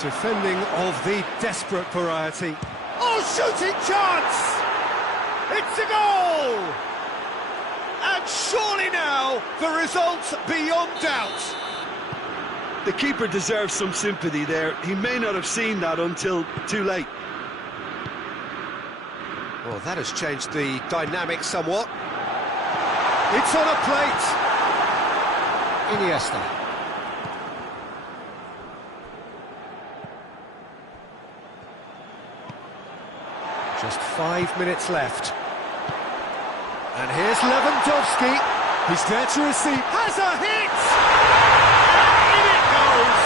Defending of the desperate variety. Oh, shooting chance! It's a goal! And surely now, the result beyond doubt. The keeper deserves some sympathy there. He may not have seen that until too late. Well, that has changed the dynamic somewhat. It's on a plate. Iniesta. Just 5 minutes left. And here's Lewandowski. He's there to receive. Has a hit! In it goes!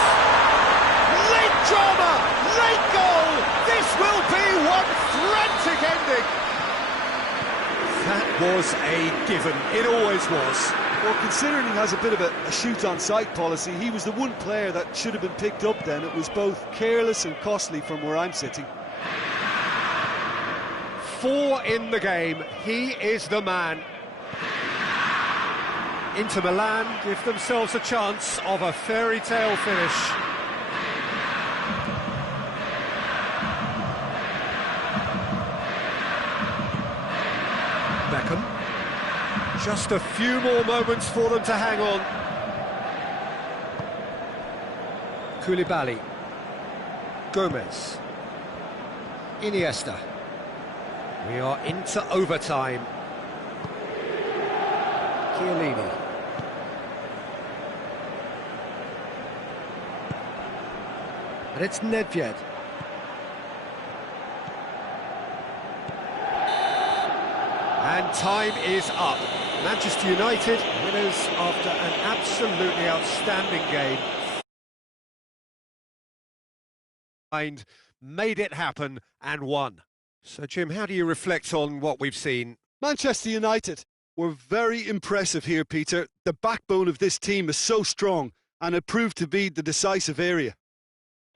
Late drama! Late goal! This will be one frantic ending! That was a given. It always was. Well, considering he has a bit of a shoot-on-sight policy, he was the one player that should have been picked up then. It was both careless and costly from where I'm sitting. 4 in the game. He is the man. Inter Milan give themselves a chance of a fairy tale finish. Beckham. Just a few more moments for them to hang on. Koulibaly. Gomez. Iniesta. We are into overtime. Chiellini. And it's Nedved. And time is up. Manchester United winners after an absolutely outstanding game. Made it happen and won. So, Jim, how do you reflect on what we've seen? Manchester United were very impressive here, Peter. The backbone of this team is so strong, and it proved to be the decisive area.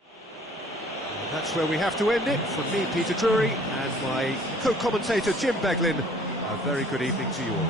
And that's where we have to end it. From me, Peter Drury, and my co-commentator, Jim Beglin, a very good evening to you all.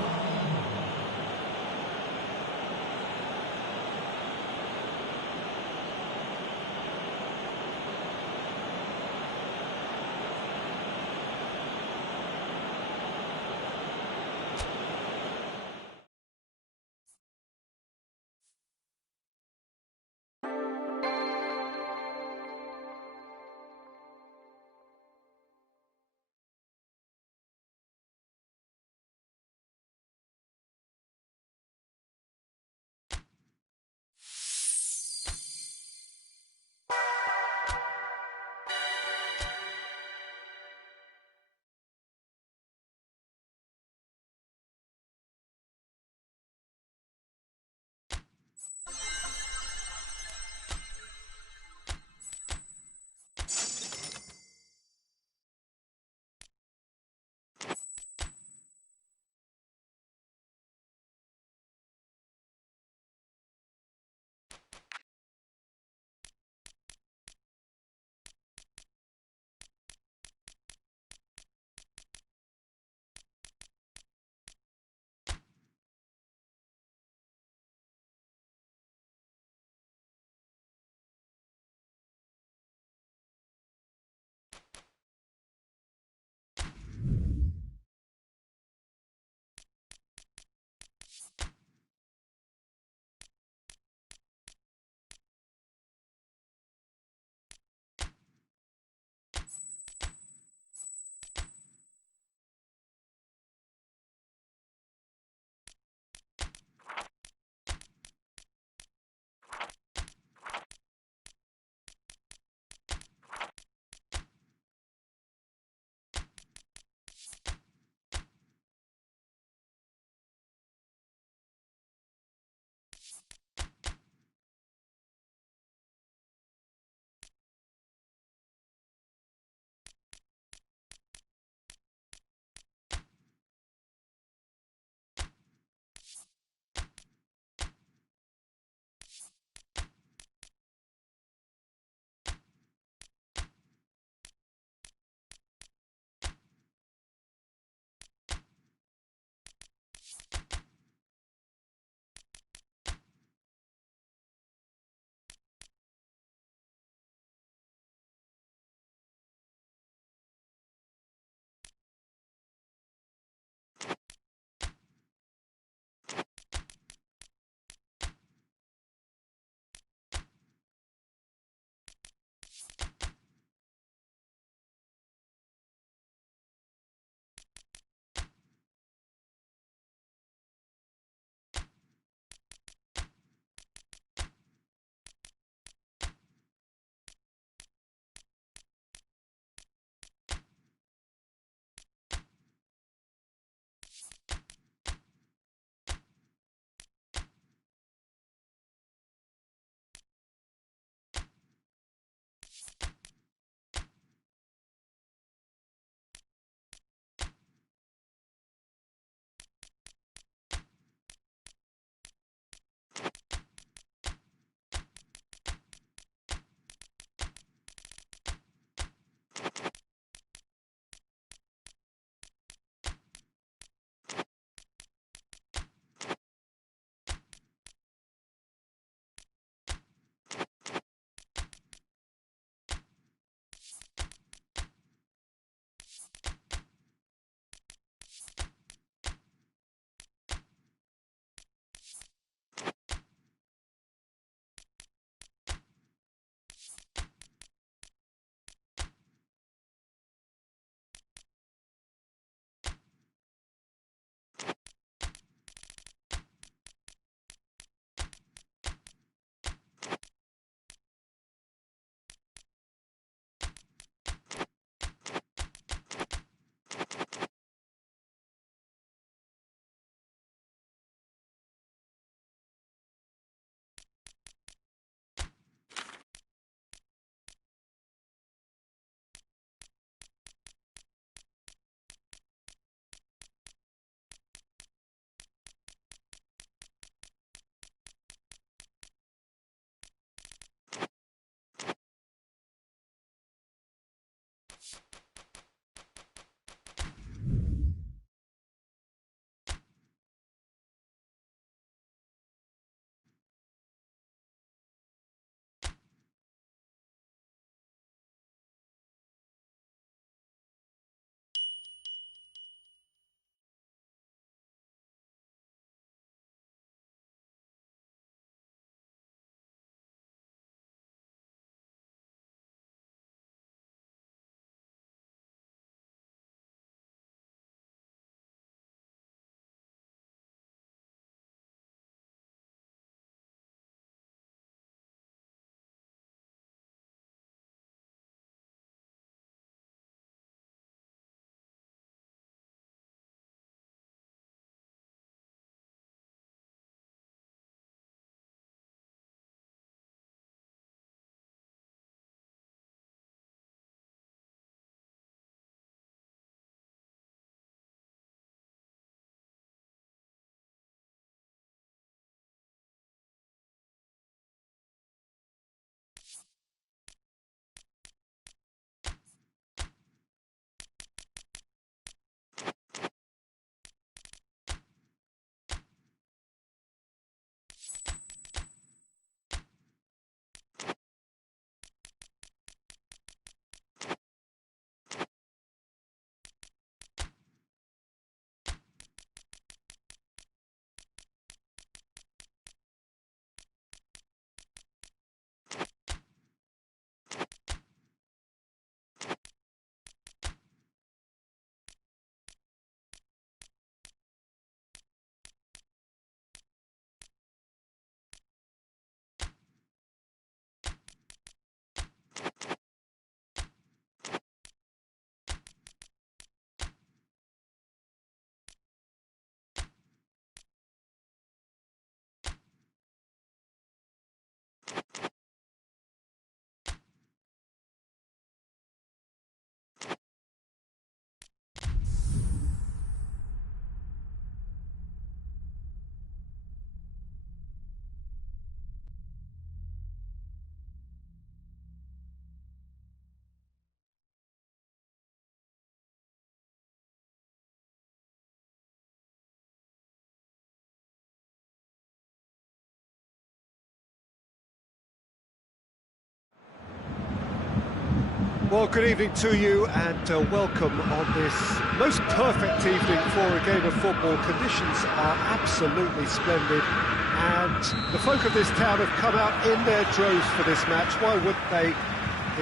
Well, good evening to you and welcome on this most perfect evening for a game of football. Conditions are absolutely splendid and the folk of this town have come out in their droves for this match. Why wouldn't they?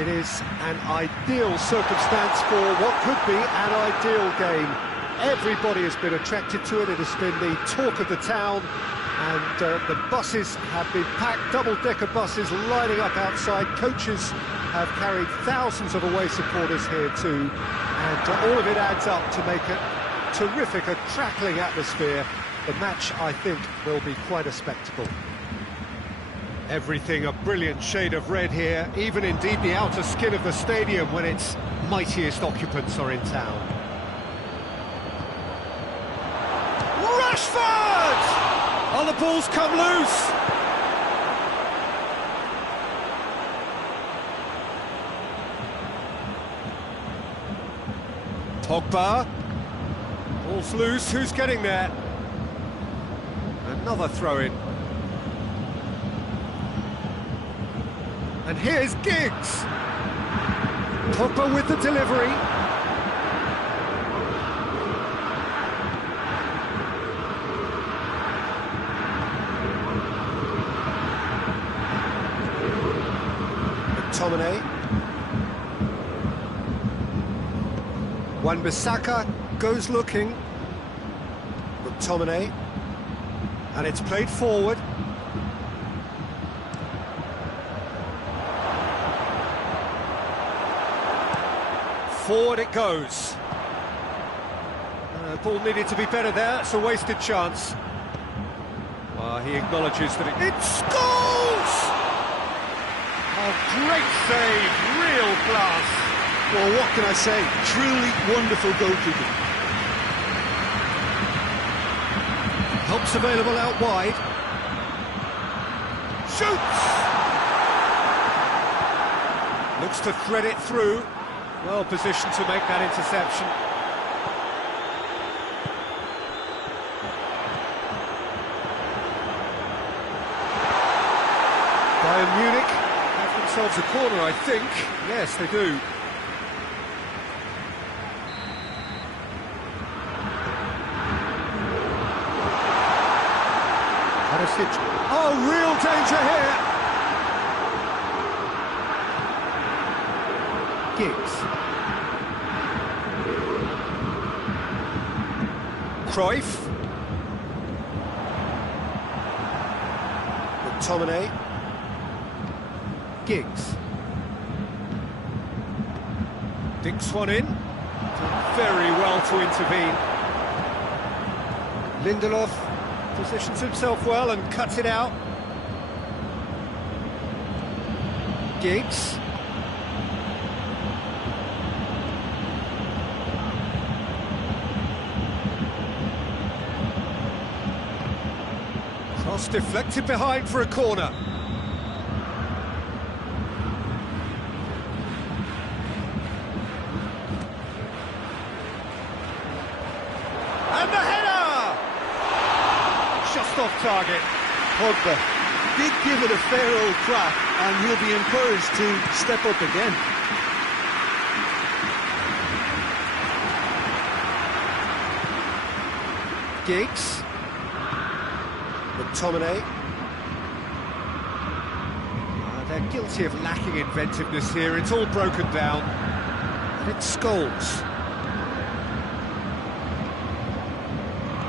It is an ideal circumstance for what could be an ideal game. Everybody has been attracted to it. It has been the talk of the town. And the buses have been packed, double-decker buses lining up outside. Coaches have carried thousands of away supporters here too. And all of it adds up to make it terrific, a crackling atmosphere. The match, I think, will be quite a spectacle. Everything a brilliant shade of red here, even indeed the outer skin of the stadium when its mightiest occupants are in town. Rashford! Oh, the ball's come loose! Pogba. Ball's loose, who's getting there? Another throw-in. And here's Giggs. Pogba with the delivery. McTominay. Wan-Bissaka goes looking. McTominay. And it's played forward. Forward it goes. Ball needed to be better there. It's a wasted chance. He acknowledges that it scores! Oh, great save, real class. Well, what can I say? Truly wonderful goalkeeping. Help's available out wide. Shoots! Looks to thread it through. Well positioned to make that interception. Bayern Munich have themselves a corner, I think. Yes, they do. Oh, real danger here. Giggs. Cruyff. McTominay. Giggs. Dinks one in. Done very well to intervene. Lindelof positions himself well and cuts it out. Giggs. Cross deflected behind for a corner. And the header! Just off target. Pogba did give it a fair old crack, and he'll be encouraged to step up again. Giggs. McTominay. They're guilty of lacking inventiveness here. It's all broken down. And it's Scholes.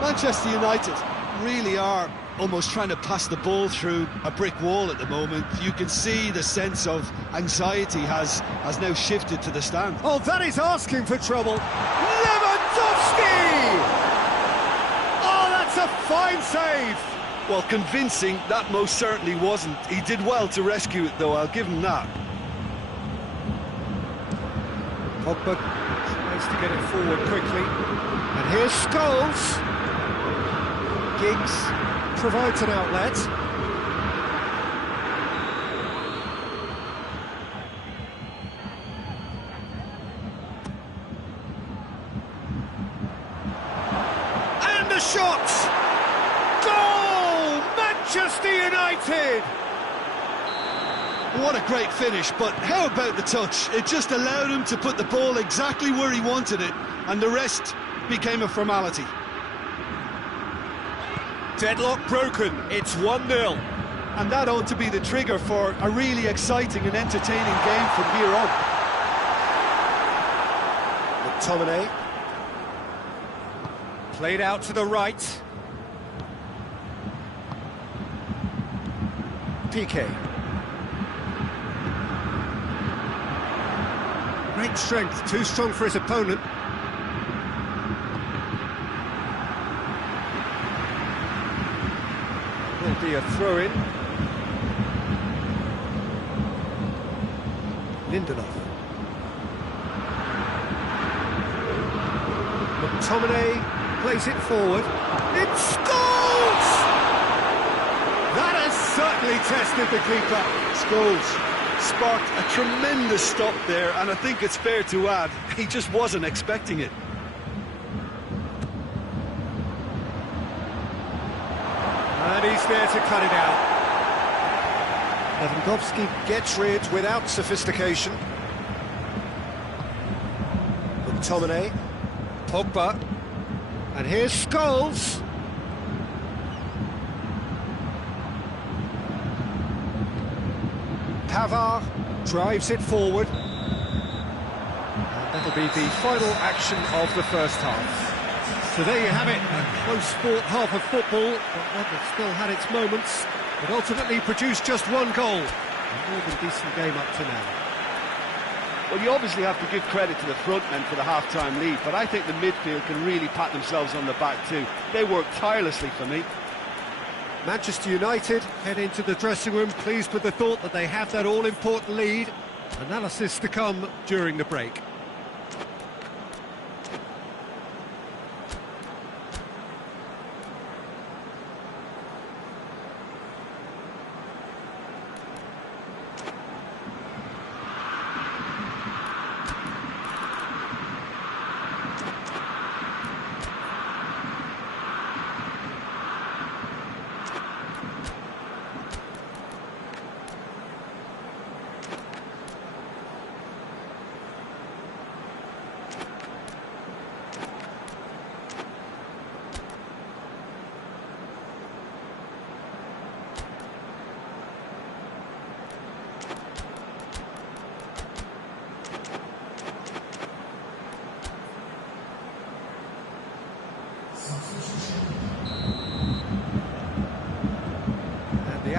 Manchester United really are almost trying to pass the ball through a brick wall at the moment. You can see the sense of anxiety has now shifted to the stand. Oh, that is asking for trouble. Lewandowski! Oh, that's a fine save. Well, convincing, that most certainly wasn't. He did well to rescue it, though, I'll give him that. Pogba tries to get it forward quickly. And here's Scholes. Giggs provides an outlet. And the shot! Goal! Manchester United! What a great finish, but how about the touch? It just allowed him to put the ball exactly where he wanted it, and the rest became a formality. Deadlock broken, it's 1-0. And that ought to be the trigger for a really exciting and entertaining game from here on. McTominay. Played out to the right. PK. Great strength, too strong for his opponent. Will be a throw-in. Lindelof. McTominay plays it forward. It scores! That has certainly tested the keeper. Scholes sparked a tremendous stop there, and I think it's fair to add, he just wasn't expecting it. And he's there to cut it out. Lewandowski gets rid without sophistication. McTominay. Pogba. And here's Scholes. Pavard drives it forward. And that'll be the final action of the first half. So there you have it, a close fought half of football, but one that still had its moments, but ultimately produced just one goal. A more than decent game up to now. Well, you obviously have to give credit to the front men for the half-time lead, but I think the midfield can really pat themselves on the back too. They worked tirelessly for me. Manchester United head into the dressing room pleased with the thought that they have that all-important lead. Analysis to come during the break.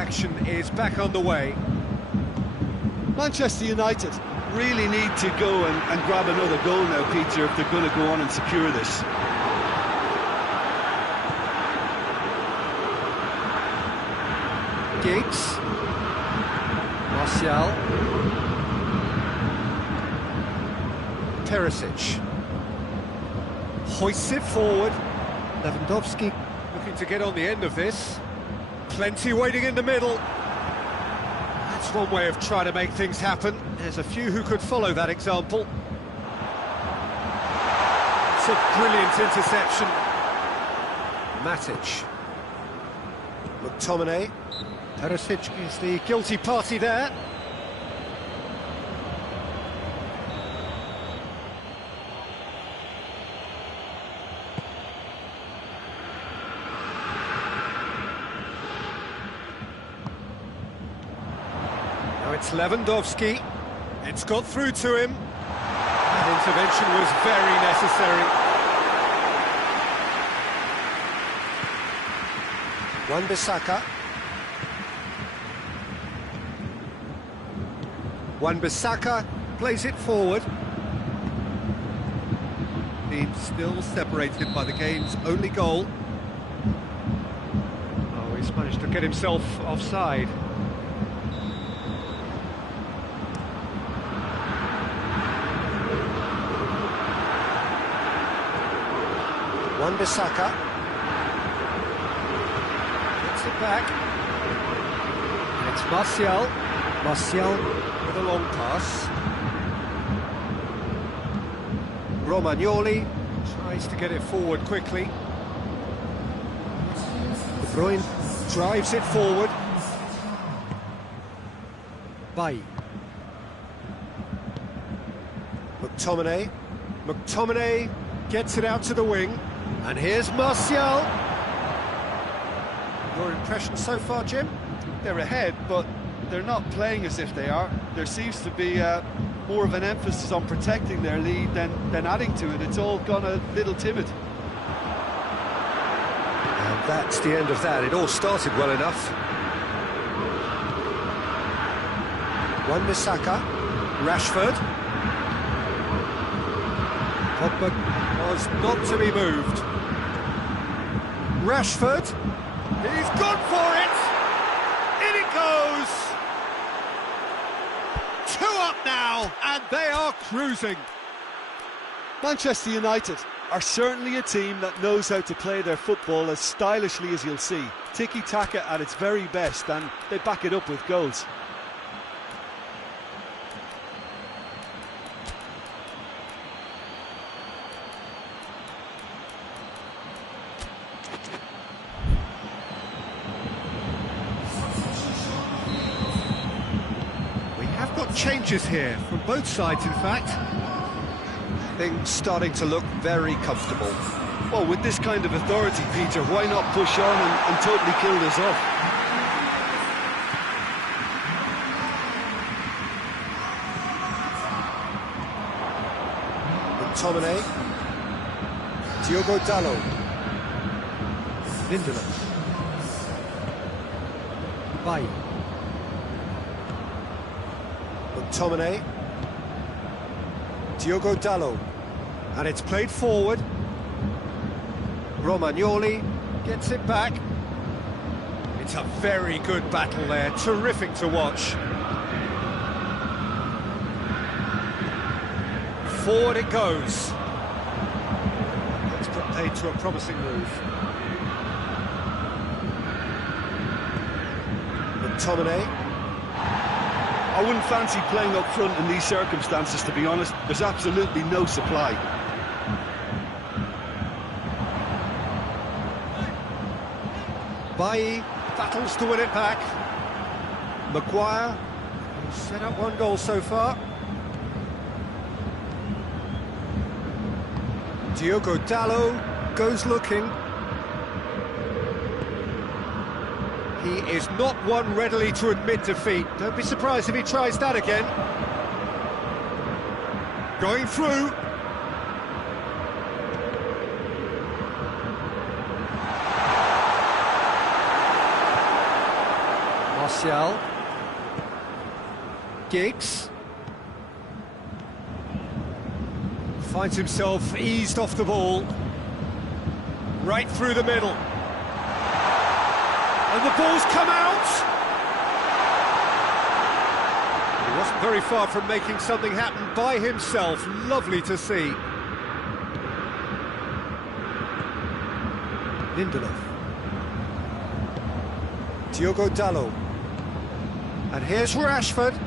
action is back on the way. Manchester United really need to go and grab another goal now, Peter, if they're going to go on and secure this. Giggs. Martial. Perisic. Hoists it forward. Lewandowski looking to get on the end of this. Plenty waiting in the middle. That's one way of trying to make things happen. There's a few who could follow that example. It's a brilliant interception. Matic. McTominay. Perisic is the guilty party there. Now it's Lewandowski. It's got through to him. That intervention was very necessary. Wan-Bissaka. Wan-Bissaka plays it forward. Team still separated by the game's only goal. Oh, he's managed to get himself offside. Wan-Bissaka gets it back. And it's Martial. Martial with a long pass. Romagnoli tries to get it forward quickly. De Bruyne drives it forward. Bailly. McTominay. McTominay gets it out to the wing. And here's Martial. Your impression so far, Jim? They're ahead, but they're not playing as if they are. There seems to be more of an emphasis on protecting their lead than adding to it. It's all gone a little timid. And that's the end of that. It all started well enough. Wan-Bissaka, Rashford. Pogba was not to be moved. Rashford, he's gone for it! In it goes! 2 up now, and they are cruising. Manchester United are certainly a team that knows how to play their football as stylishly as you'll see. Tiki-taka at its very best, and they back it up with goals. Changes here from both sides, in fact. Things starting to look very comfortable. Well, with this kind of authority, Peter, why not push on and totally kill this off? McTominay. Diogo Dalot. Lindelof. Bailly. McTominay. Diogo Dalot. And it's played forward. Romagnoli gets it back. It's a very good battle there, terrific to watch. Forward it goes. It's put paid to a promising move. McTominay. I wouldn't fancy playing up front in these circumstances, to be honest. There's absolutely no supply. Bailly battles to win it back. Maguire set up 1 goal so far. Diogo Dalot goes looking. He is not one readily to admit defeat. Don't be surprised if he tries that again. Going through. Martial. Giggs. Finds himself eased off the ball. Right through the middle. And the ball's come out! He wasn't very far from making something happen by himself. Lovely to see. Lindelof. Diogo Dalot. And here's Rashford.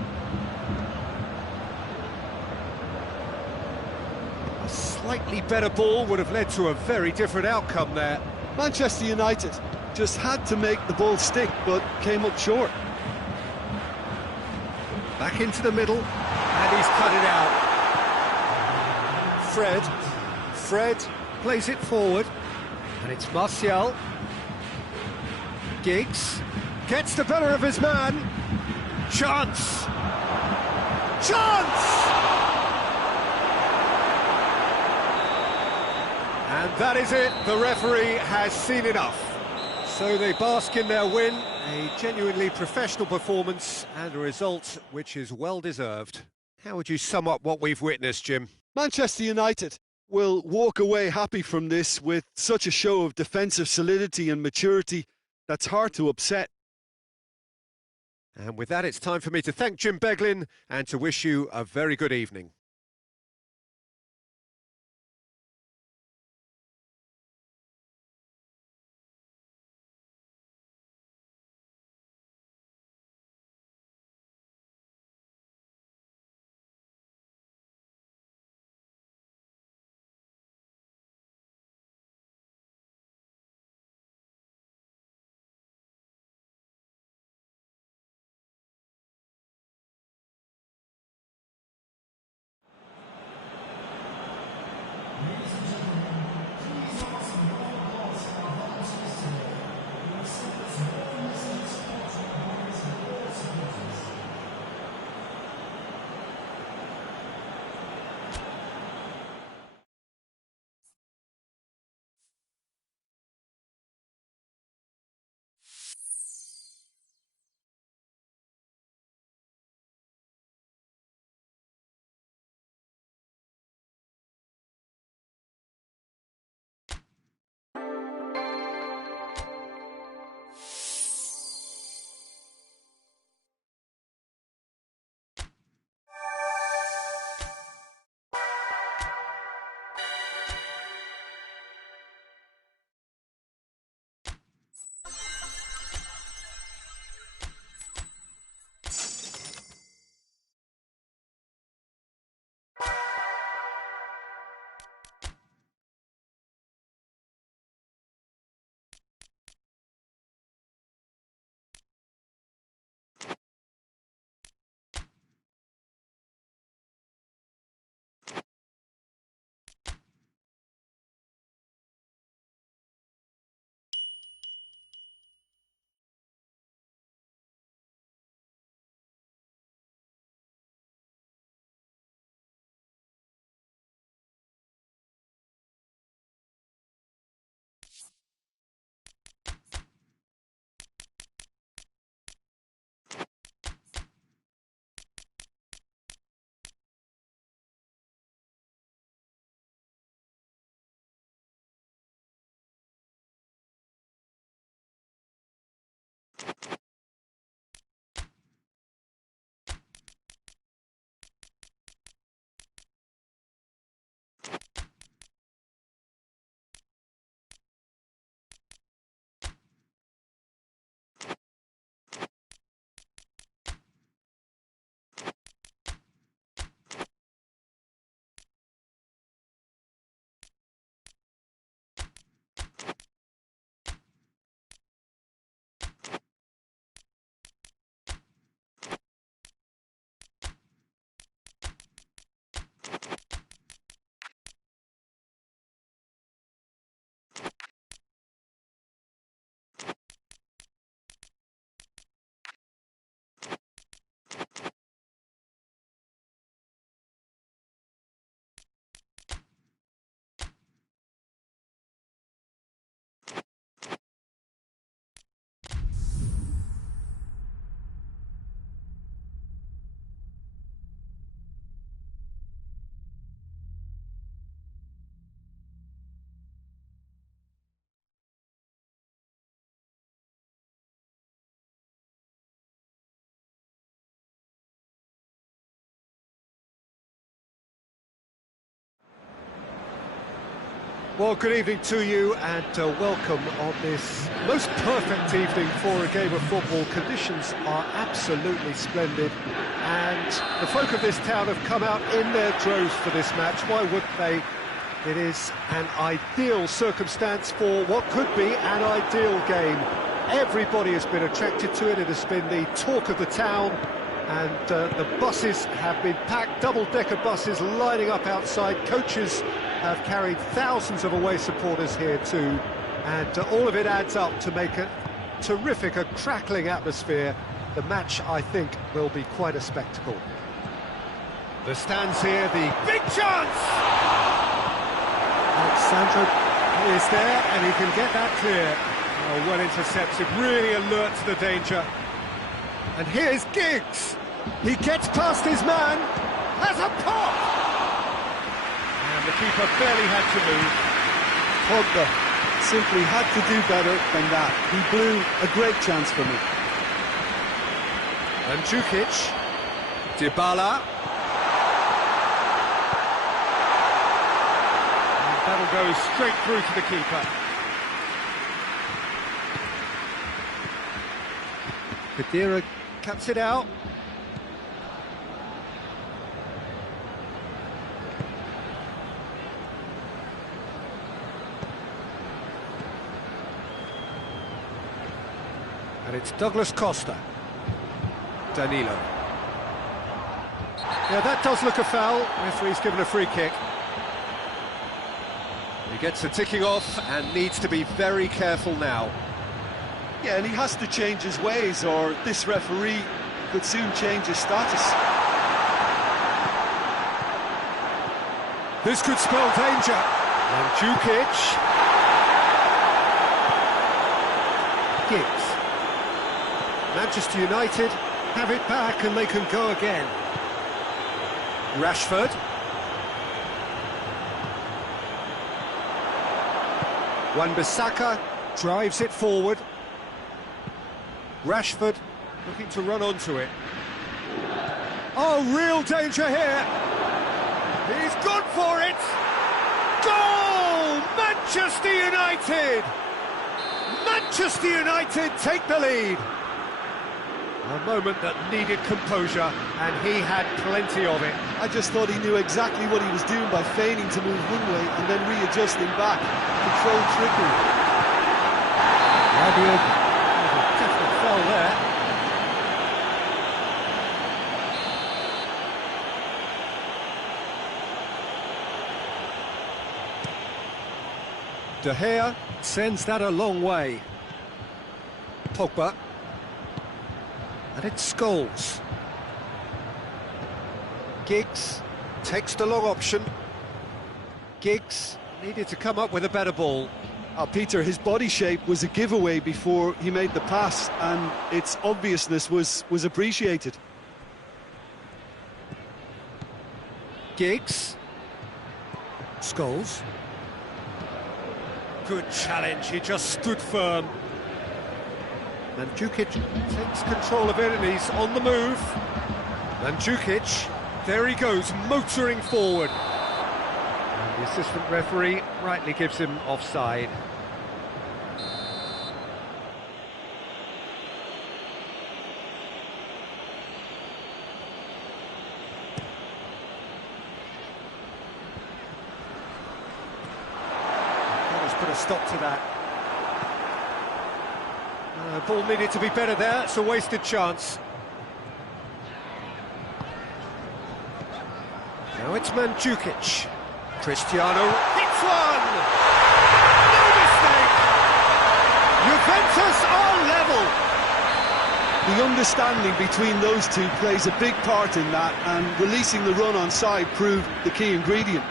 A slightly better ball would have led to a very different outcome there. Manchester United just had to make the ball stick, but came up short. Back into the middle, and he's cut it out. Fred plays it forward, and it's Martial. Giggs gets the better of his man. Chance! And that is it, the referee has seen enough. So they bask in their win, a genuinely professional performance and a result which is well deserved. How would you sum up what we've witnessed, Jim? Manchester United will walk away happy from this with such a show of defensive solidity and maturity that's hard to upset. And with that, it's time for me to thank Jim Beglin and to wish you a very good evening. Well, good evening to you and welcome on this most perfect evening for a game of football. Conditions are absolutely splendid and the folk of this town have come out in their droves for this match. Why wouldn't they? It is an ideal circumstance for what could be an ideal game. Everybody has been attracted to it. It has been the talk of the town, and the buses have been packed, double-decker buses lining up outside. Coaches have carried thousands of away supporters here too, and all of it adds up to make a terrific, a crackling atmosphere. The match, I think, will be quite a spectacle. The stands here, the big chance! Alexandro is there, and he can get that clear. Oh, well intercepted, really alert to the danger. And here's Giggs. He gets past his man, has a pop! And the keeper barely had to move. Pogba simply had to do better than that. He blew a great chance for me. And Mandzukic, Dybala. And that'll go straight through to the keeper. Khedira cuts it out. And it's Douglas Costa. Danilo. Yeah, that does look a foul. Referee's given a free kick. He gets the ticking off and needs to be very careful now. Yeah, and he has to change his ways, or this referee could soon change his status. This could spell danger. Mandzukic. Giggs. Manchester United have it back and they can go again. Rashford. Wan-Bissaka drives it forward. Rashford looking to run onto it. Oh, real danger here. He's gone for it. Goal! Manchester United! Manchester United take the lead. A moment that needed composure, and he had plenty of it. I just thought he knew exactly what he was doing by feigning to move one way and then readjusting back. Controlled trickery. Rabiot, a definite foul there. De Gea sends that a long way. Pogba. And it's Scholes. Giggs takes the long option. Giggs needed to come up with a better ball. Peter, his body shape was a giveaway before he made the pass, and its obviousness was appreciated. Giggs. Scholes. Good challenge, he just stood firm. Mandzukic takes control of it and he's on the move. Mandzukic, there he goes, motoring forward. And the assistant referee rightly gives him offside. Let's put a stop to that. Ball needed to be better there, it's a wasted chance. Now it's Mandzukic. Cristiano hits one! No mistake! Juventus are level! The understanding between those two plays a big part in that, and releasing the run on side proved the key ingredient.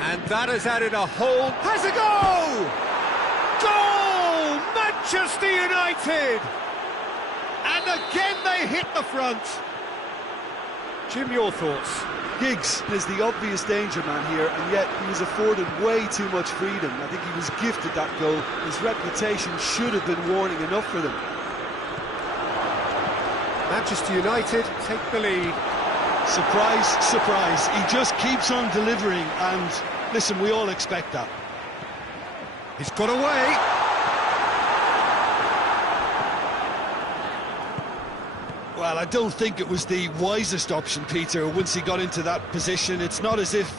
And that has added a whole... Has a goal! Goal! Manchester United! And again they hit the front. Jim, your thoughts? Giggs is the obvious danger man here, and yet he was afforded way too much freedom. I think he was gifted that goal. His reputation should have been warning enough for them. Manchester United take the lead. Surprise, surprise. He just keeps on delivering, and Listen, we all expect that. He's got away. Well, I don't think it was the wisest option, Peter, once he got into that position. It's not as if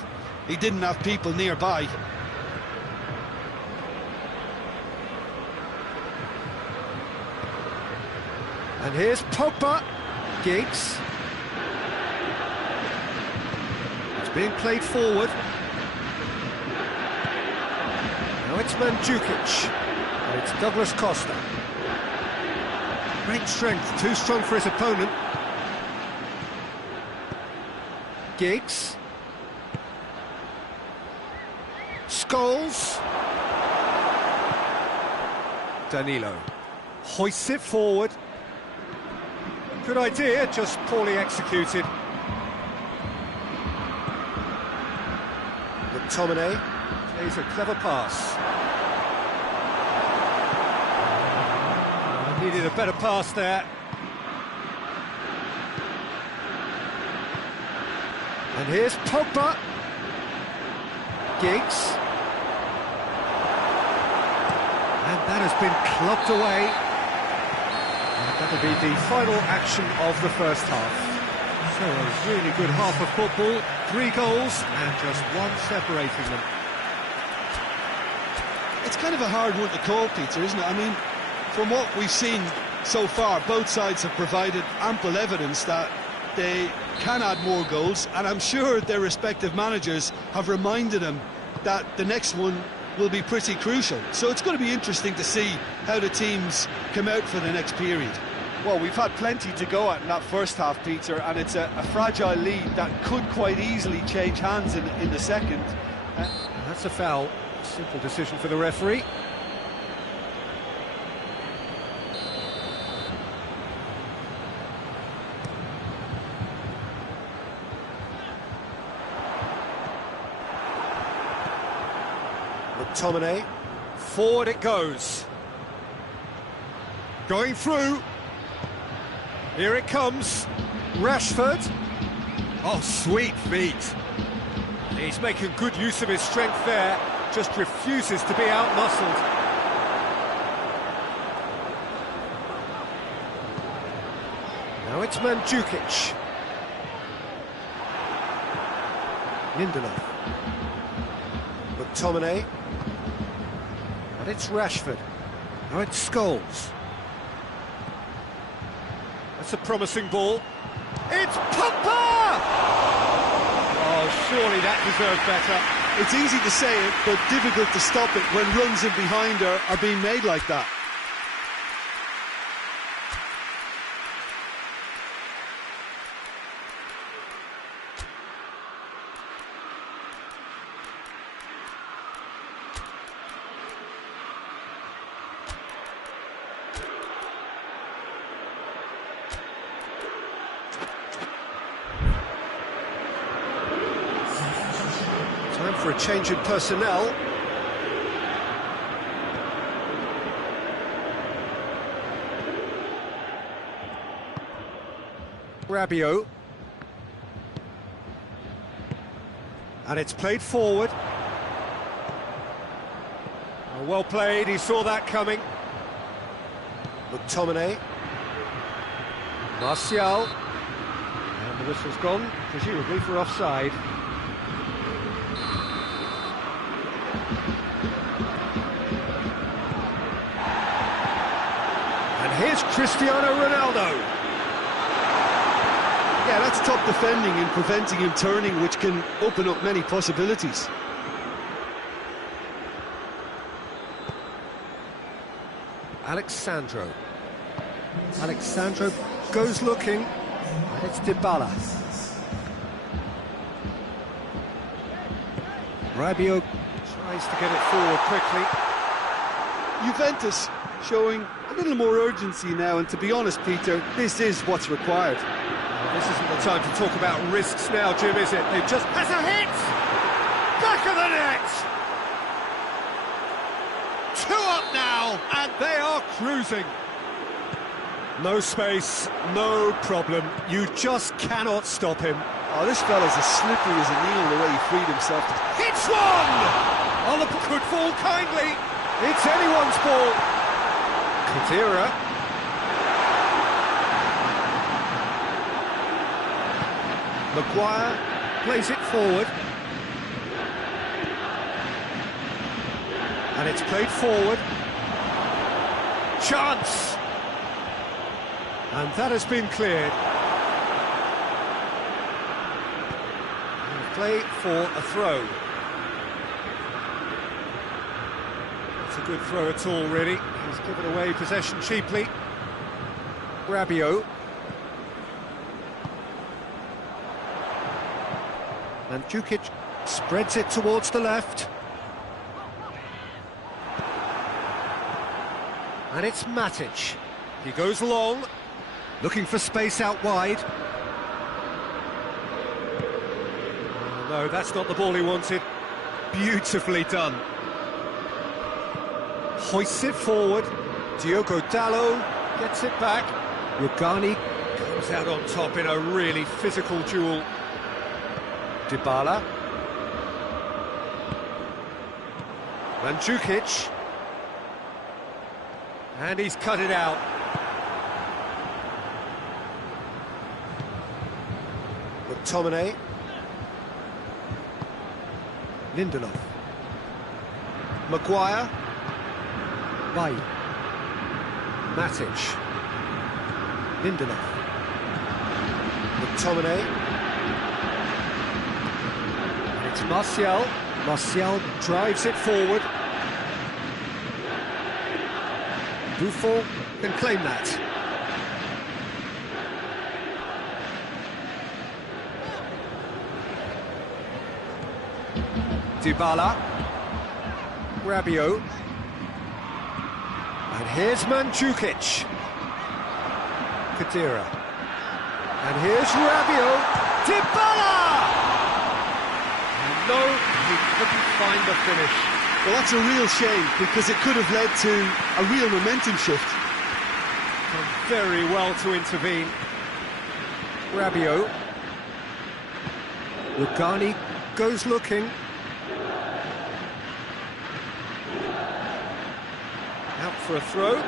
he didn't have people nearby. And here's Pogba. Giggs. It's being played forward. Now it's Mandzukic. And it's Douglas Costa. Great strength, too strong for his opponent. Giggs. Scholes. Danilo. Hoists it forward. Good idea, just poorly executed. McTominay plays a clever pass. Needed a better pass there. And here's Pogba. Giggs. And that has been clubbed away. And that'll be the final action of the first half. So a really good half of football. 3 goals and just one separating them. It's kind of a hard one to call, Peter, isn't it? I mean, from what we've seen so far, both sides have provided ample evidence that they can add more goals, and I'm sure their respective managers have reminded them that the next one will be pretty crucial. So it's going to be interesting to see how the teams come out for the next period. Well, we've had plenty to go at in that first half, Peter, and it's a fragile lead that could quite easily change hands in the second. That's a foul. Simple decision for the referee. McTominay, forward it goes. Going through. Here it comes. Rashford. Oh, sweet feet. He's making good use of his strength there. Just refuses to be out-muscled. Now it's Mandzukic. Lindelof. McTominay. And it's Rashford. Now it's Scholes. That's a promising ball. It's Pogba! Oh, surely that deserved better. It's easy to say it, but difficult to stop it when runs in behind her are being made like that. Time for a change in personnel. Rabiot. And it's played forward. Oh, well played, he saw that coming. McTominay. Martial. And the whistle's gone, presumably for offside. Here's Cristiano Ronaldo. Yeah, that's top defending and preventing him turning, which can open up many possibilities. Alexandro goes looking, and it's Dybala. Rabiot tries to get it forward quickly. Juventus showing a little more urgency now, and to be honest, Peter, this is what's required. Well, this isn't the time to talk about risks now, Jim, is it? They've just... Has a hit! Back of the net! 2 up now, and they are cruising. No space, no problem. You just cannot stop him. Oh, this fella's as slippery as an eel the way he freed himself. Hits one! Oh, the could fall kindly. It's anyone's ball. Kadira. Maguire plays it forward. And it's played forward. Chance! And that has been cleared. And play for a throw. It's a good throw at all, really. He's given away possession cheaply. Rabiot. And Jukic spreads it towards the left. And it's Matic. He goes long, looking for space out wide. Oh, no, that's not the ball he wanted. Beautifully done. Hoists it forward. Diogo Dalot gets it back. Rugani comes out on top in a really physical duel. Dybala. Mandzukic. And he's cut it out. McTominay. Lindelof. Maguire. Bay. Matic. Lindelof. McTominay. And it's Martial. Martial drives it forward. Buffon can claim that. Dybala. Rabiot. And here's Mandzukic. Kadira. And here's Rabiot. Dybala! And no, he couldn't find the finish. Well, that's a real shame, because it could have led to a real momentum shift. Done very well to intervene. Rabiot. Rugani goes looking. Out for a throw.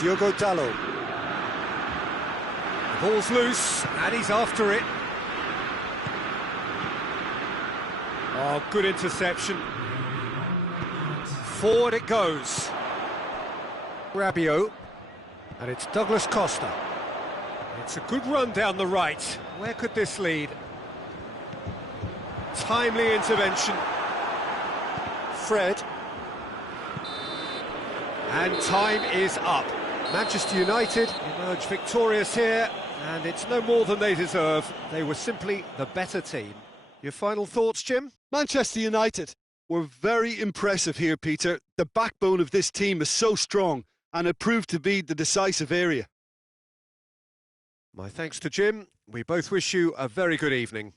Diogo Dalot. The ball's loose, and he's after it. Oh, good interception. Forward it goes. Rabiot. And it's Douglas Costa. It's a good run down the right. Where could this lead? Timely intervention. Fred. And time is up. Manchester United emerge victorious here, and it's no more than they deserve. They were simply the better team. Your final thoughts, Jim? Manchester United were very impressive here, Peter. The backbone of this team is so strong, and it proved to be the decisive area. My thanks to Jim. We both wish you a very good evening.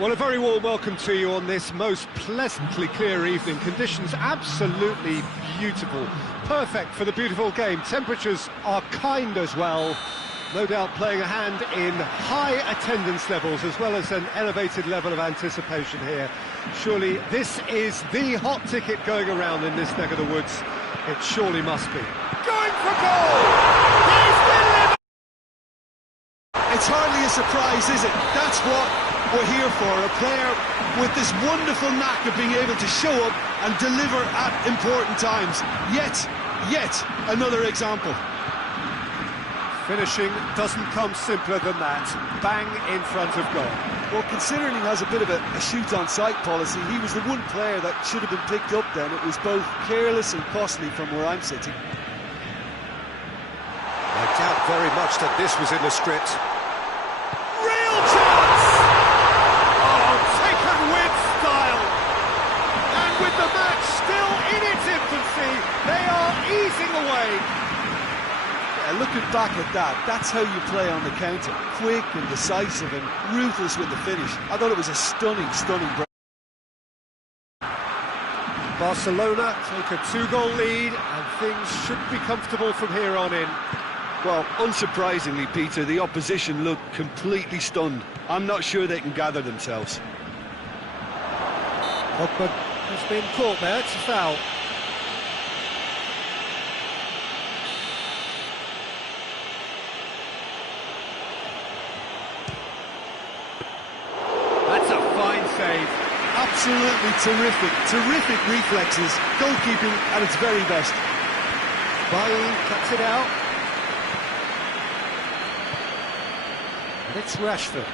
Well, a very warm welcome to you on this most pleasantly clear evening. Conditions absolutely beautiful. Perfect for the beautiful game. Temperatures are kind as well. No doubt playing a hand in high attendance levels as well as an elevated level of anticipation here. Surely this is the hot ticket going around in this neck of the woods. It surely must be. Going for goal! He's delivered! It's hardly a surprise, is it? That's what we're here for. A player with this wonderful knack of being able to show up and deliver at important times. Yet another example. Finishing doesn't come simpler than that. Bang in front of goal. Well, considering he has a bit of a shoot-on-sight policy, he was the one player that should have been picked up then. It was both careless and costly from where I'm sitting. I doubt very much that this was in the script. Real chance! Oh, taken with style! And with the match still in its infancy, they are easing away. Looking back at that, that's how you play on the counter. Quick and decisive and ruthless with the finish. I thought it was a stunning break. Barcelona take a 2-goal lead and things should be comfortable from here on in. Well, unsurprisingly, Peter, the opposition look completely stunned. I'm not sure they can gather themselves. Pogba has been caught there, it's a foul. That's a fine save. Absolutely terrific reflexes. Goalkeeping at its very best. Bailly cuts it out. And it's Rashford.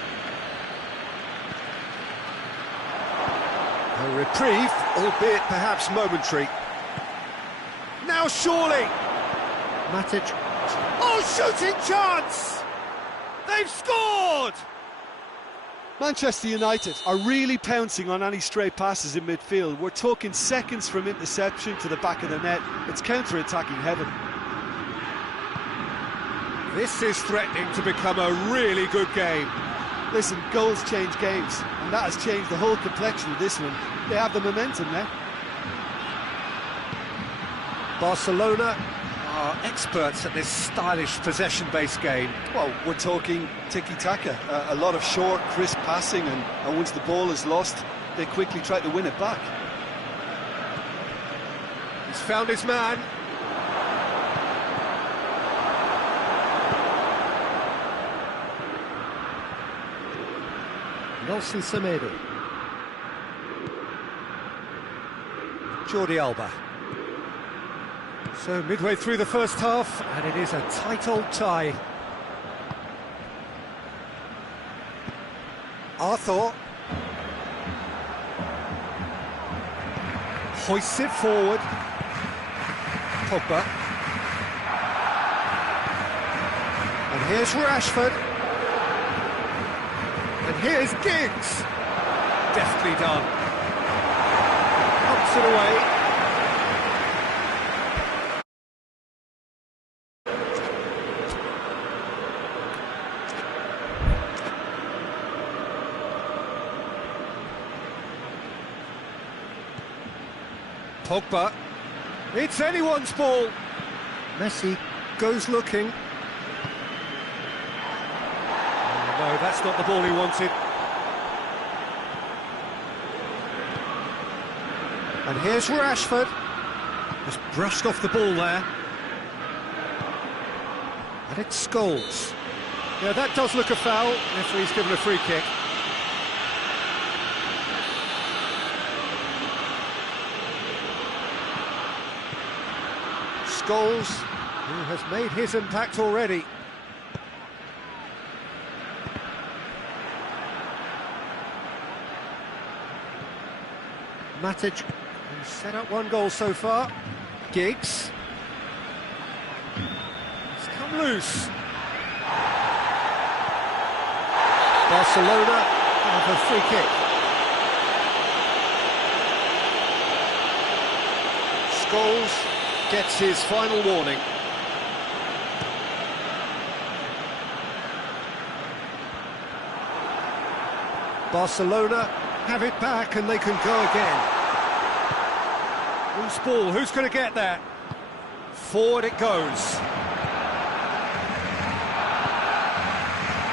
A reprieve, albeit perhaps momentary. Now surely! Matic. Oh, shooting chance! They've scored! Manchester United are really pouncing on any stray passes in midfield. We're talking seconds from interception to the back of the net. It's counter-attacking heaven. This is threatening to become a really good game. Listen, goals change games, and that has changed the whole complexion of this one. They have the momentum now. Barcelona are experts at this stylish possession-based game. Well, we're talking tiki-taka, a lot of short, crisp passing, and once the ball is lost, they quickly try to win it back. He's found his man. Nelson Semedo. Jordi Alba. So midway through the first half, and it is a tight old tie. Arthur hoists it forward. Pogba. And here's Rashford. And here's Giggs. Deftly done. Pumps it away. Pogba. It's anyone's ball. Messi goes looking. No, that's not the ball he wanted. And here's Rashford. Just brushed off the ball there. And it's Scholes. Yeah, that does look a foul. Referee's given a free kick. Scholes, who has made his impact already. Matic has set up one goal so far. Giggs. It's come loose. Barcelona have a free kick. Scholes gets his final warning. Barcelona have it back and they can go again. Loose ball, who's going to get that? Forward it goes.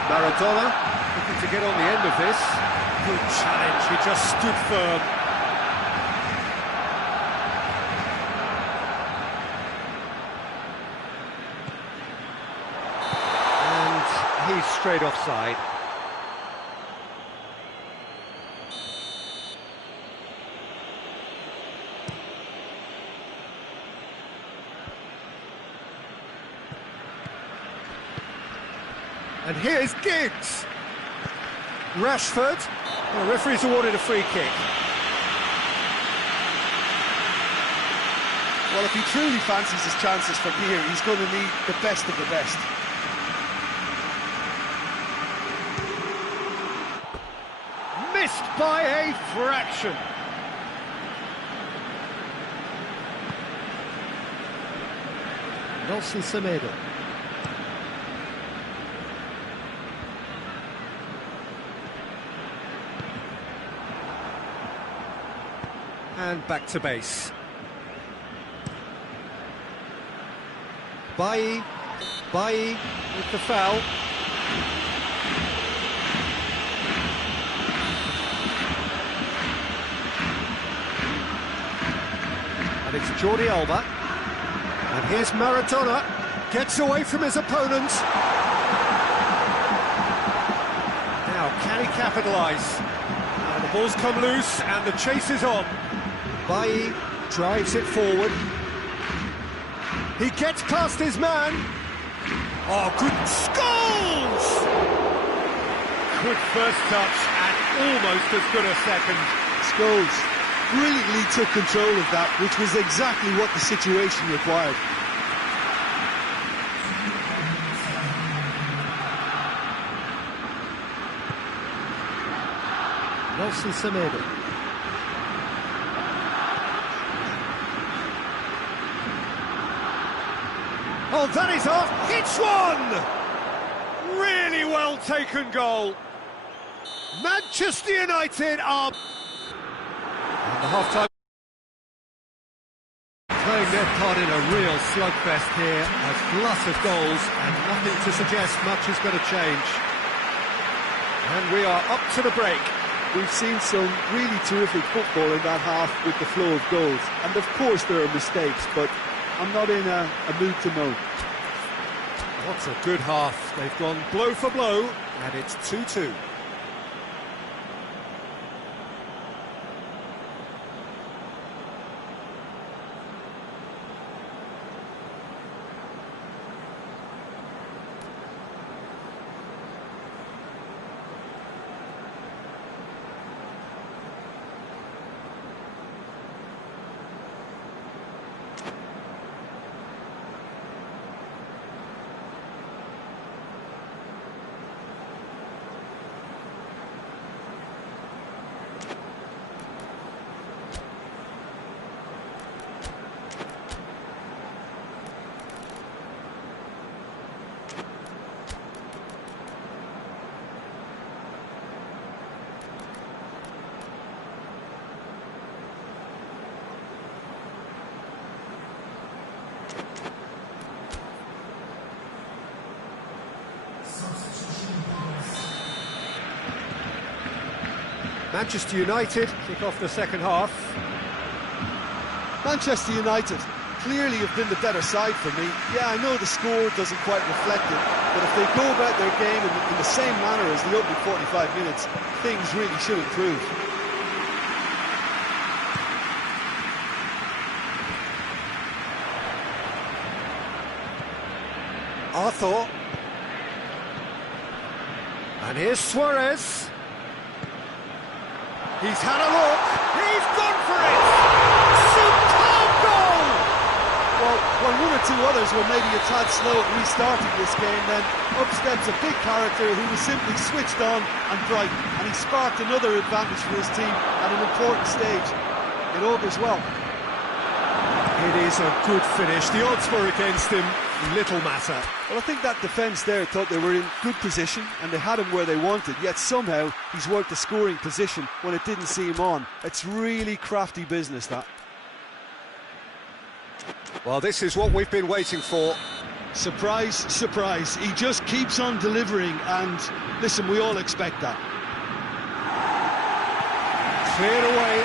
Maradona looking to get on the end of this. Good challenge, he just stood firm. And he's straight offside. And here's Giggs. Rashford. The referee's awarded a free kick. Well, if he truly fancies his chances from here, he's going to need the best of the best. Missed by a fraction. Nelson Semedo. And back to base. Bailly with the foul. And it's Jordi Alba. And here's Maradona. Gets away from his opponent. Now, can he capitalise? The ball's come loose and the chase is on. Bailly drives it forward. He gets past his man. Oh, good Scholes! Good first touch and almost as good a second. Scholes brilliantly took control of that, which was exactly what the situation required. Nelson Semedo. Oh, that is off. It's one! Really well taken goal. Manchester United are... And the half-time... Playing their part in a real slugfest here. A glut of goals and nothing to suggest much is going to change. And we are up to the break. We've seen some really terrific football in that half with the flow of goals. And of course there are mistakes, but I'm not in a mood to moan. What a good half. They've gone blow for blow, and it's 2-2. Manchester United kick off the second half. Manchester United clearly have been the better side for me. Yeah, I know the score doesn't quite reflect it, but if they go about their game in the same manner as the opening 45 minutes, things really should improve. Arthur. And here's Suarez. He's had a look. He's gone for it. Superb goal! Well, when one or two others were maybe a tad slow at restarting this game, then up steps a big character who was simply switched on and bright, and he sparked another advantage for his team at an important stage. It augurs well. It is a good finish. The odds were against him. little matter. Well, I think that defence there thought they were in good position and they had him where they wanted, yet somehow he's worked the scoring position when it didn't see him on. It's really crafty business, that. Well, this is what we've been waiting for. Surprise, surprise. He just keeps on delivering, and listen, we all expect that. Cleared away.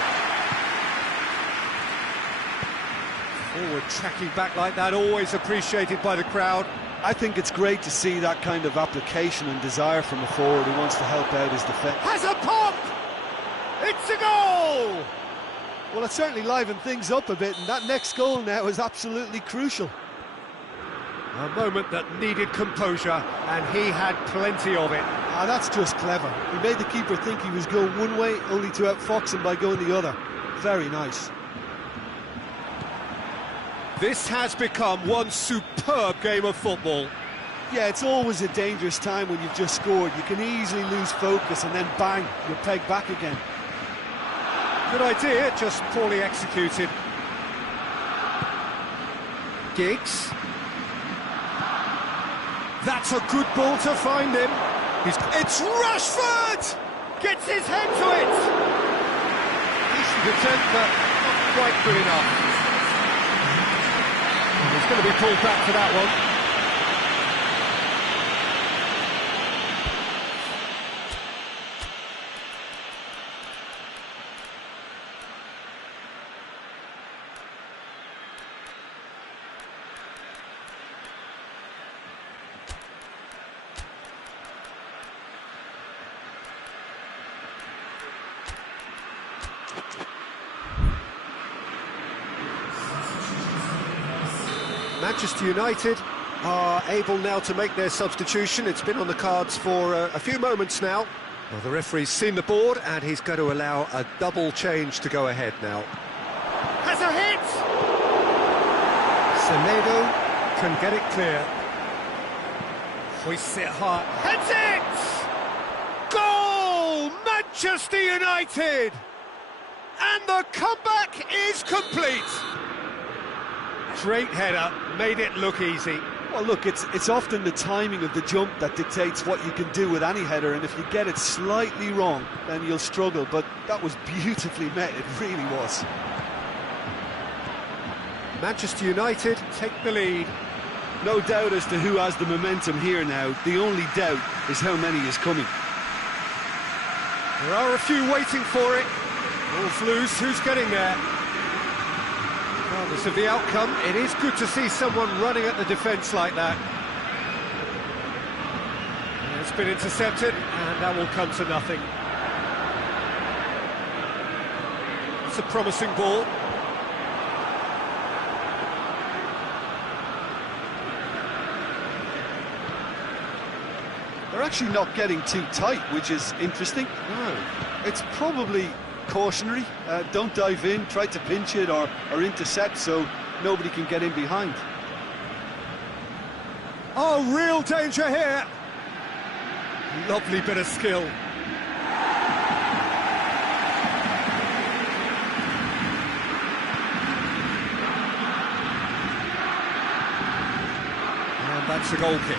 Forward tracking back like that, always appreciated by the crowd. I think it's great to see that kind of application and desire from a forward who wants to help out his defence. Has a pop! It's a goal! Well, it certainly livened things up a bit, and that next goal now is absolutely crucial. A moment that needed composure, and he had plenty of it. Ah, that's just clever. He made the keeper think he was going one way, only to outfox him by going the other. Very nice. This has become one superb game of football. Yeah, it's always a dangerous time when you've just scored. You can easily lose focus and then bang, you're pegged back again. Good idea, just poorly executed. Giggs. That's a good ball to find him. It's Rashford! Gets his head to it! Decent attempt, but not quite good enough. He's going to be pulled back for that one. Manchester United are able now to make their substitution. It's been on the cards for a few moments now. Well, the referee's seen the board and he's going to allow a double change to go ahead now. Has a hit! Semedo can get it clear. Hoists it hard. Heads it! Goal! Manchester United! And the comeback is complete. Great header, made it look easy. Well, look, it's often the timing of the jump that dictates what you can do with any header, and if you get it slightly wrong, then you'll struggle, but that was beautifully met, it really was. Manchester United take the lead. No doubt as to who has the momentum here now. The only doubt is how many is coming. There are a few waiting for it. Ball's loose, who's getting there? Regardless of the outcome, it is good to see someone running at the defence like that. It's been intercepted, and that will come to nothing. It's a promising ball. They're actually not getting too tight, which is interesting. No. It's probably cautionary. Don't dive in, try to pinch it or intercept so nobody can get in behind. Oh, real danger here. Lovely bit of skill. And that's a goal kick.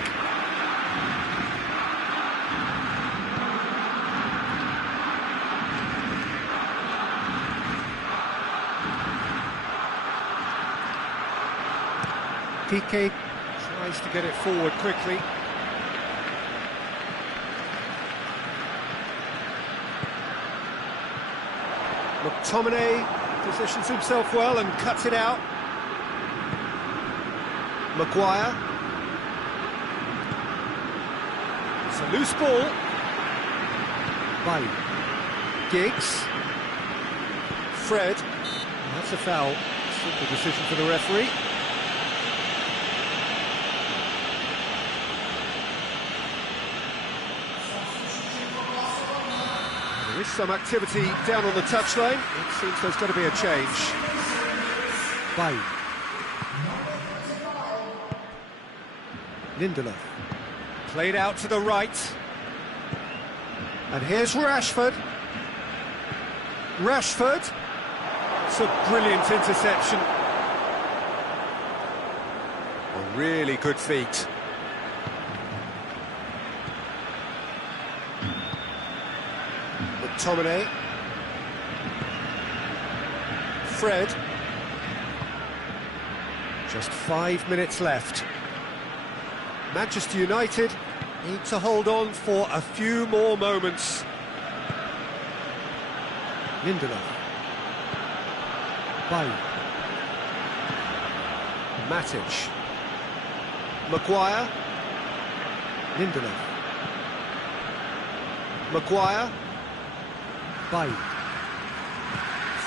Piqué tries to get it forward quickly. McTominay positions himself well and cuts it out. Maguire. It's a loose ball. Bailly. Giggs. Fred. That's a foul. Simple decision for the referee. There is some activity down on the touchline. It seems there's got to be a change. Bailly. Lindelof. Played out to the right. And here's Rashford. Rashford. It's a brilliant interception. Really good feet. McTominay. Fred. Just 5 minutes left. Manchester United need to hold on for a few more moments. Lindelof. Bailly. Matic. Maguire. Lindelof. Maguire. Bailly.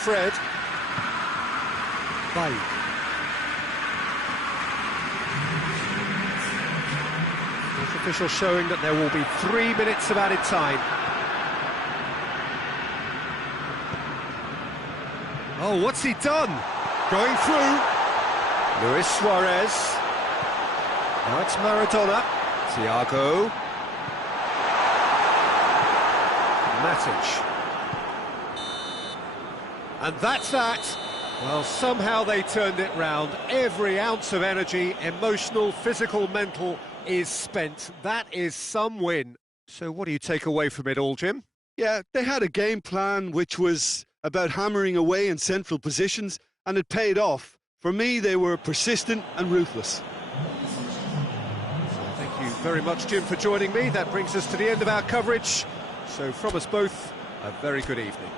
Fred. Bailly. Official showing that there will be 3 minutes of added time. Oh, what's he done? Going through. Luis Suarez. Now it's Maradona. Thiago. Matic. And that's that. Well, somehow they turned it round. Every ounce of energy, emotional, physical, mental, is spent. That is some win. So what do you take away from it all, Jim? Yeah, they had a game plan which was about hammering away in central positions, and it paid off. For me, they were persistent and ruthless. So thank you very much, Jim, for joining me. That brings us to the end of our coverage. So from us both, a very good evening.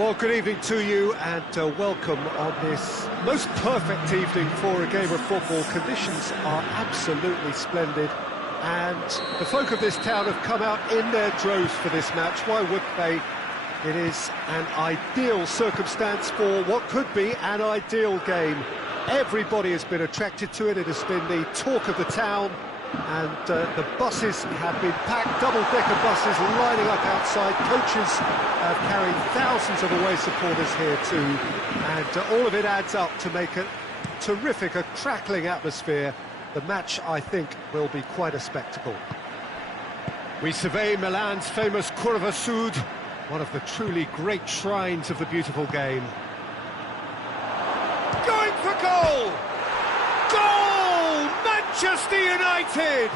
Well, good evening to you and welcome on this most perfect evening for a game of football. Conditions are absolutely splendid and the folk of this town have come out in their droves for this match. Why would they? It is an ideal circumstance for what could be an ideal game. Everybody has been attracted to it. It has been the talk of the town. And the buses have been packed, double-decker buses lining up outside. Coaches have carried thousands of away supporters here too, and all of it adds up to make a terrific, a crackling atmosphere. The match, I think, will be quite a spectacle. We survey Milan's famous Curva Sud, one of the truly great shrines of the beautiful game. Going for goal! Goal! Manchester United!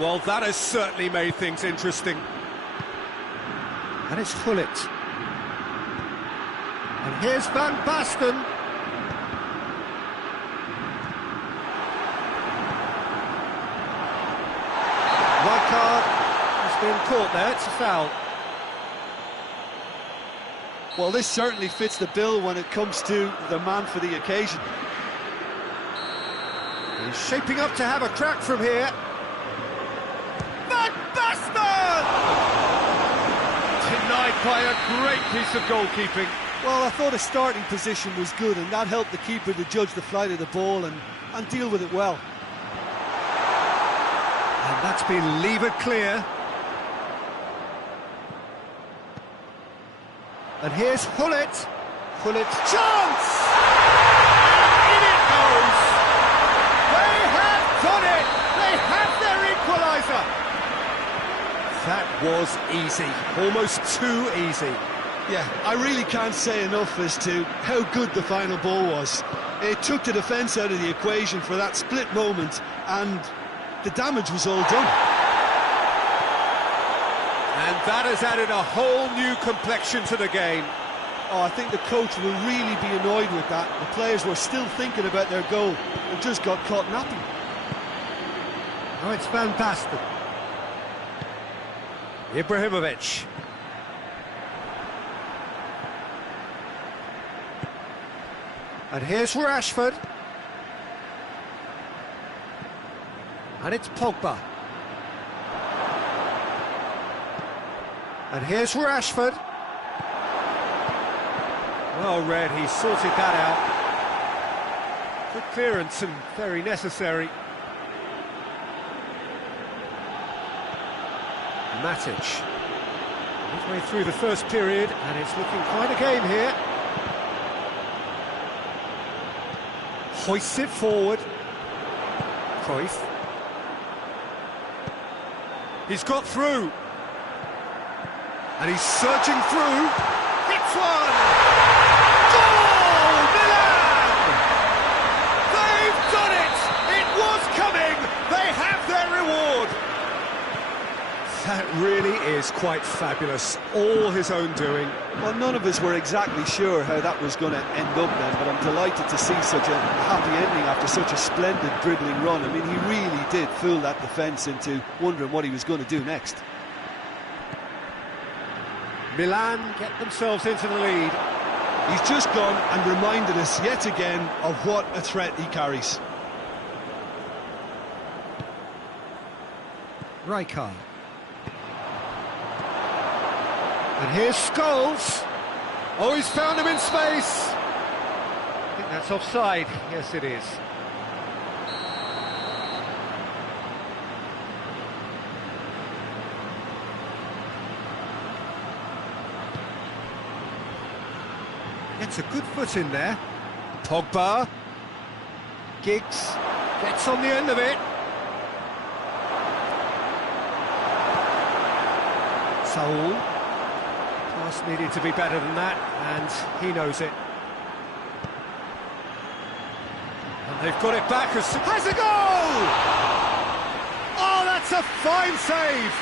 Well, that has certainly made things interesting. And it's Gullit. And here's Van Basten. Red card has been caught there, it's a foul. Well, this certainly fits the bill when it comes to the man for the occasion. He's shaping up to have a crack from here. Van Basten! Denied by a great piece of goalkeeping. Well, I thought his starting position was good, and that helped the keeper to judge the flight of the ball and deal with it well. And that's been levered clear. And here's Gullit. Gullit's chance! And in it goes! They have done it! They have their equaliser! That was easy, almost too easy. Yeah, I really can't say enough as to how good the final ball was. It took the defence out of the equation for that split moment, and the damage was all done. And that has added a whole new complexion to the game. Oh, I think the coach will really be annoyed with that. The players were still thinking about their goal and just got caught napping. Oh, it's Van Basten. Ibrahimovic. And here's Rashford. And it's Pogba. And here's Rashford. Well read, he sorted that out. Good clearance and very necessary. Matic. Midway through the first period, and it's looking quite a game here. Hoists it forward. Cruyff. He's got through. And he's surging through. Hits one! Goal! Milan! They've done it! It was coming! They have their reward! That really is quite fabulous. All his own doing. Well, none of us were exactly sure how that was going to end up then, but I'm delighted to see such a happy ending after such a splendid dribbling run. I mean, he really did fool that defence into wondering what he was going to do next. Milan get themselves into the lead. He's just gone and reminded us yet again of what a threat he carries. Rijkaard. And here's Scholes. Oh, he's found him in space. I think that's offside. Yes, it is. Gets a good foot in there. Pogba. Giggs gets on the end of it. Saul. Pass needed to be better than that, and he knows it. And they've got it back as... Has a goal! Oh, that's a fine save!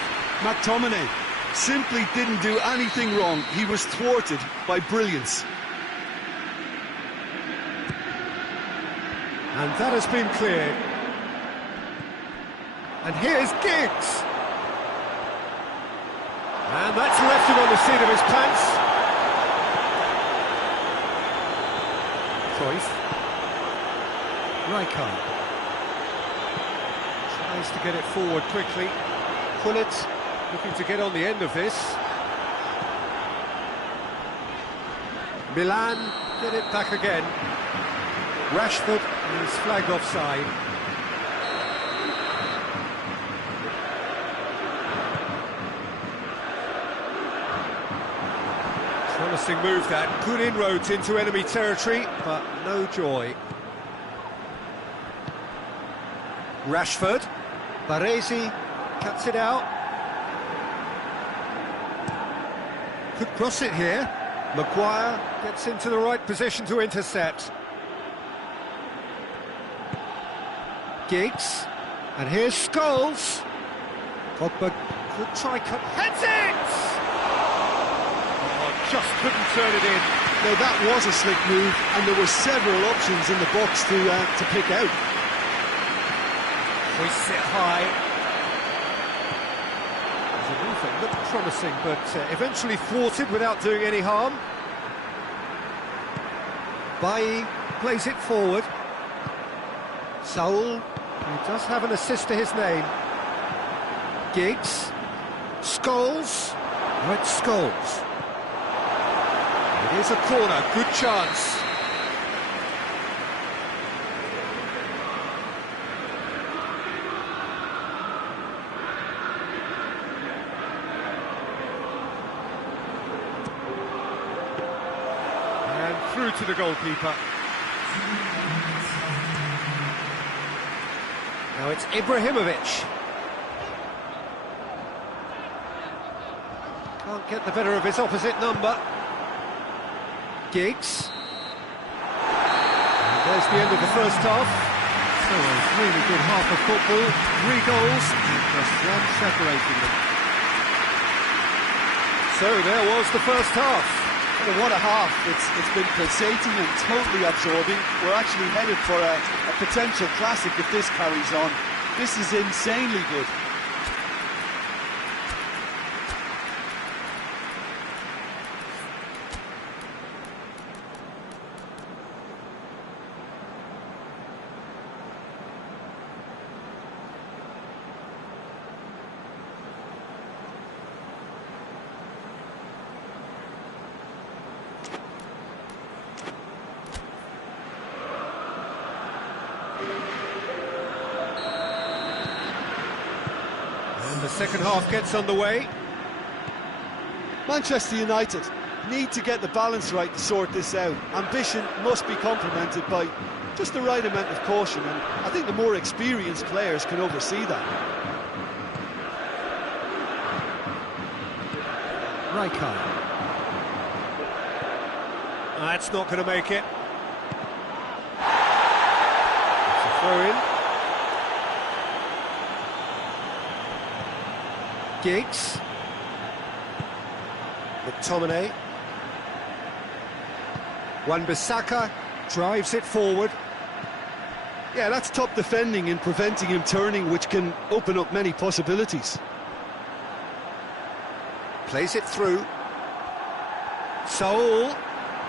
McTominay simply didn't do anything wrong. He was thwarted by brilliance. And that has been cleared. And here's Giggs. And that's left him on the seat of his pants. Cruyff. Rijkaard. Tries to get it forward quickly. Gullit looking to get on the end of this. Milan get it back again. Rashford is flagged offside. Promising move that, good inroads into enemy territory, but no joy. Rashford, Baresi cuts it out. Could cross it here. Maguire gets into the right position to intercept. Giggs, and here's Scholes. Pogba could try, heads it! Just couldn't turn it in. Now that was a slick move, and there were several options in the box to pick out. We sit high. The move that looked promising, but eventually thwarted without doing any harm. Bailly plays it forward. Saul, who does have an assist to his name. Giggs. Scholes. Right, Scholes. It is a corner, good chance. And through to the goalkeeper. Now it's Ibrahimovic. Can't get the better of his opposite number. Giggs. And there's the end of the first half. So a really good half of football. 3 goals and just one separating them. So there was the first half. And what a half. It's been pulsating and totally absorbing. We're actually headed for a potential classic if this carries on. This is insanely good. And the second half gets underway. Manchester United need to get the balance right to sort this out. Ambition must be complemented by just the right amount of caution, and I think the more experienced players can oversee that. Rijkaard. That's not going to make it. It's a throw-in. Giggs. McTominay. Wan-Bissaka drives it forward. Yeah, that's top defending and preventing him turning, which can open up many possibilities. Plays it through. Saul.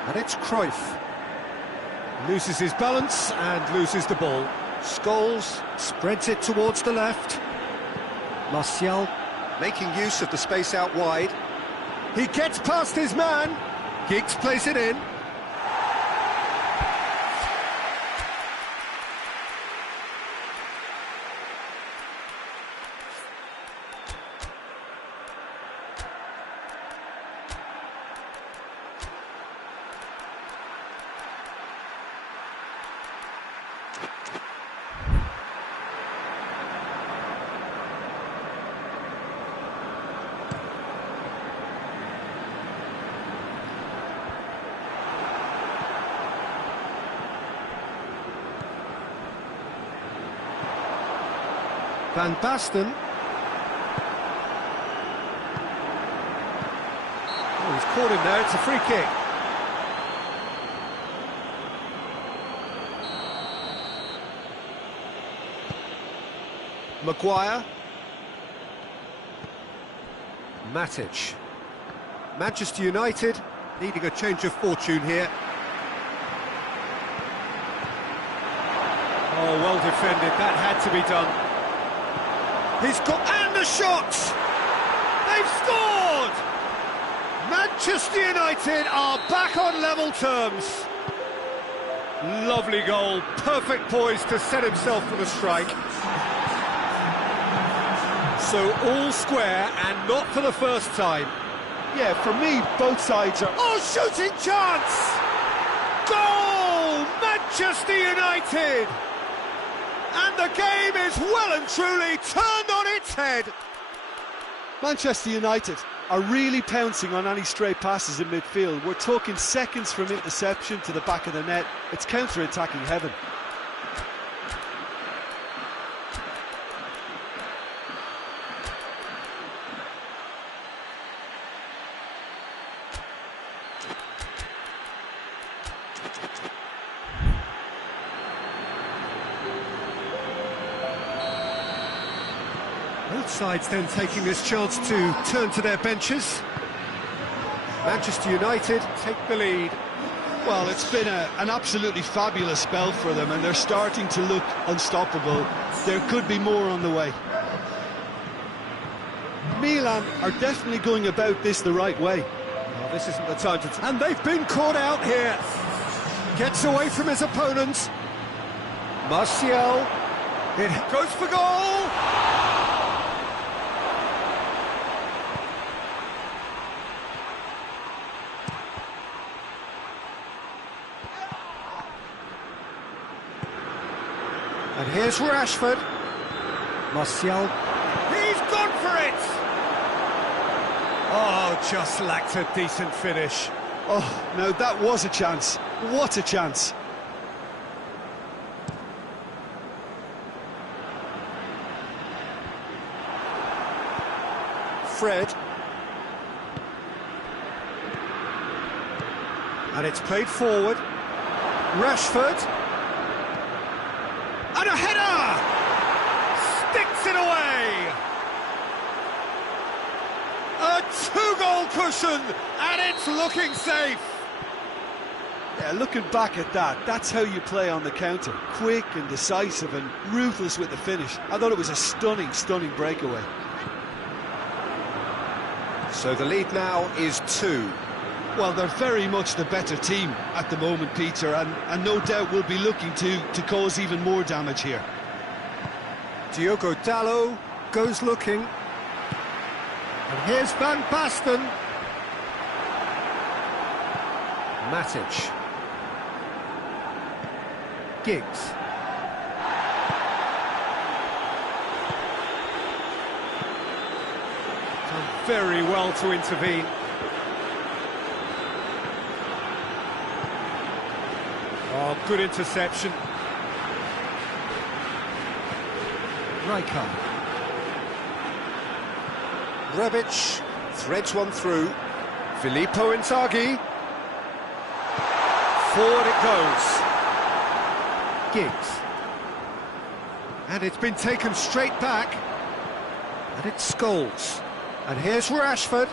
And it's Cruyff. Loses his balance and loses the ball. Scholes spreads it towards the left. Martial making use of the space out wide. He gets past his man. Giggs plays it in. Van Basten. Oh, he's caught him there, it's a free kick. Maguire. Matic. Manchester United needing a change of fortune here. Oh, well defended, that had to be done. He's got... and the shot! They've scored! Manchester United are back on level terms. Lovely goal, perfect poise to set himself for the strike. So all square, and not for the first time. Yeah, for me, both sides are... Oh, shooting chance! Goal! Manchester United! And the game is well and truly turned on its head. Manchester United are really pouncing on any stray passes in midfield. We're talking seconds from interception to the back of the net. It's counter-attacking heaven. Both sides then taking this chance to turn to their benches. Manchester United take the lead. Well, it's been an absolutely fabulous spell for them, and they're starting to look unstoppable. There could be more on the way. Milan are definitely going about this the right way. Well, this isn't the time to... and they've been caught out here. Gets away from his opponent. Martial. It goes for goal. And here's Rashford. Martial. He's gone for it! Oh, just lacked a decent finish. Oh, no, that was a chance. What a chance. Fred. And it's played forward. Rashford. And a header! Sticks it away! A two-goal cushion, and it's looking safe! Yeah, looking back at that, that's how you play on the counter. Quick and decisive and ruthless with the finish. I thought it was a stunning, stunning breakaway. So the lead now is 2. Well, they're very much the better team at the moment, Peter, and no doubt will be looking to cause even more damage here. Diogo Dalot goes looking. And here's Van Basten. Matic. Giggs. Done very well to intervene. Oh, good interception. Rijkaard. Rebic threads one through. Filippo Inzaghi. Forward it goes. Giggs. And it's been taken straight back. And it's Scholes. And here's Rashford.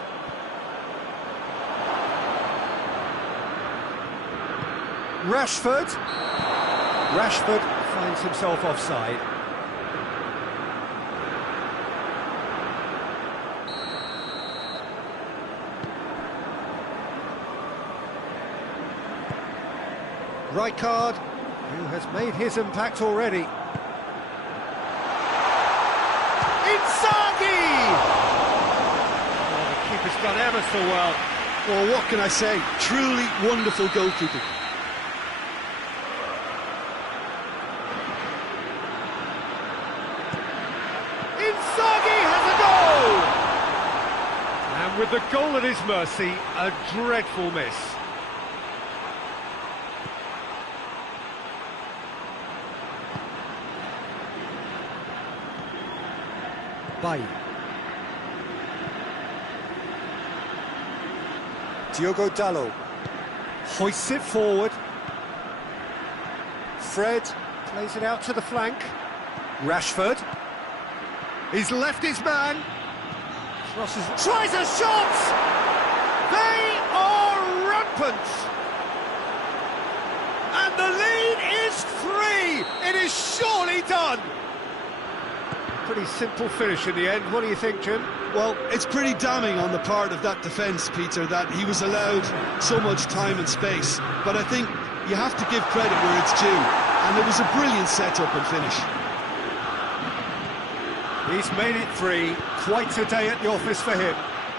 Rashford finds himself offside. Rijkaard, who has made his impact already. Inzaghi! Oh, the keeper's done ever so well. Well, what can I say? Truly wonderful goalkeeping. Inzaghi has a goal! And with the goal at his mercy, a dreadful miss. Bay. Diogo Dalot hoists it forward. Fred plays it out to the flank. Rashford. He's left his man. Crosses, tries a shot! They are rampant! And the lead is 3! It is surely done! Pretty simple finish in the end. What do you think, Jim? Well, it's pretty damning on the part of that defence, Peter, that he was allowed so much time and space. But I think you have to give credit where it's due. And it was a brilliant setup and finish. He's made it 3. Quite a day at the office for him.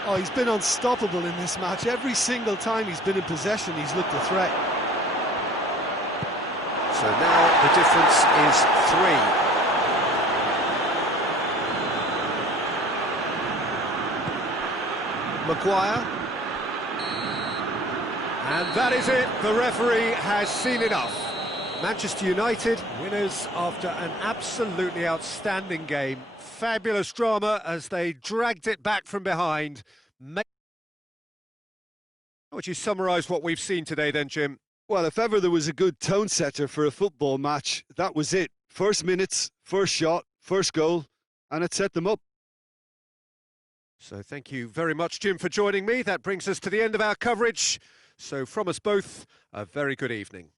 Oh, he's been unstoppable in this match. Every single time he's been in possession, he's looked a threat. So now the difference is 3. Maguire. And that is it. The referee has seen enough. Manchester United, winners after an absolutely outstanding game. Fabulous drama as they dragged it back from behind. How would you summarise what we've seen today then, Jim? Well, if ever there was a good tone setter for a football match, that was it. First minutes, first shot, first goal, and it set them up. So thank you very much, Jim, for joining me. That brings us to the end of our coverage. So from us both, a very good evening.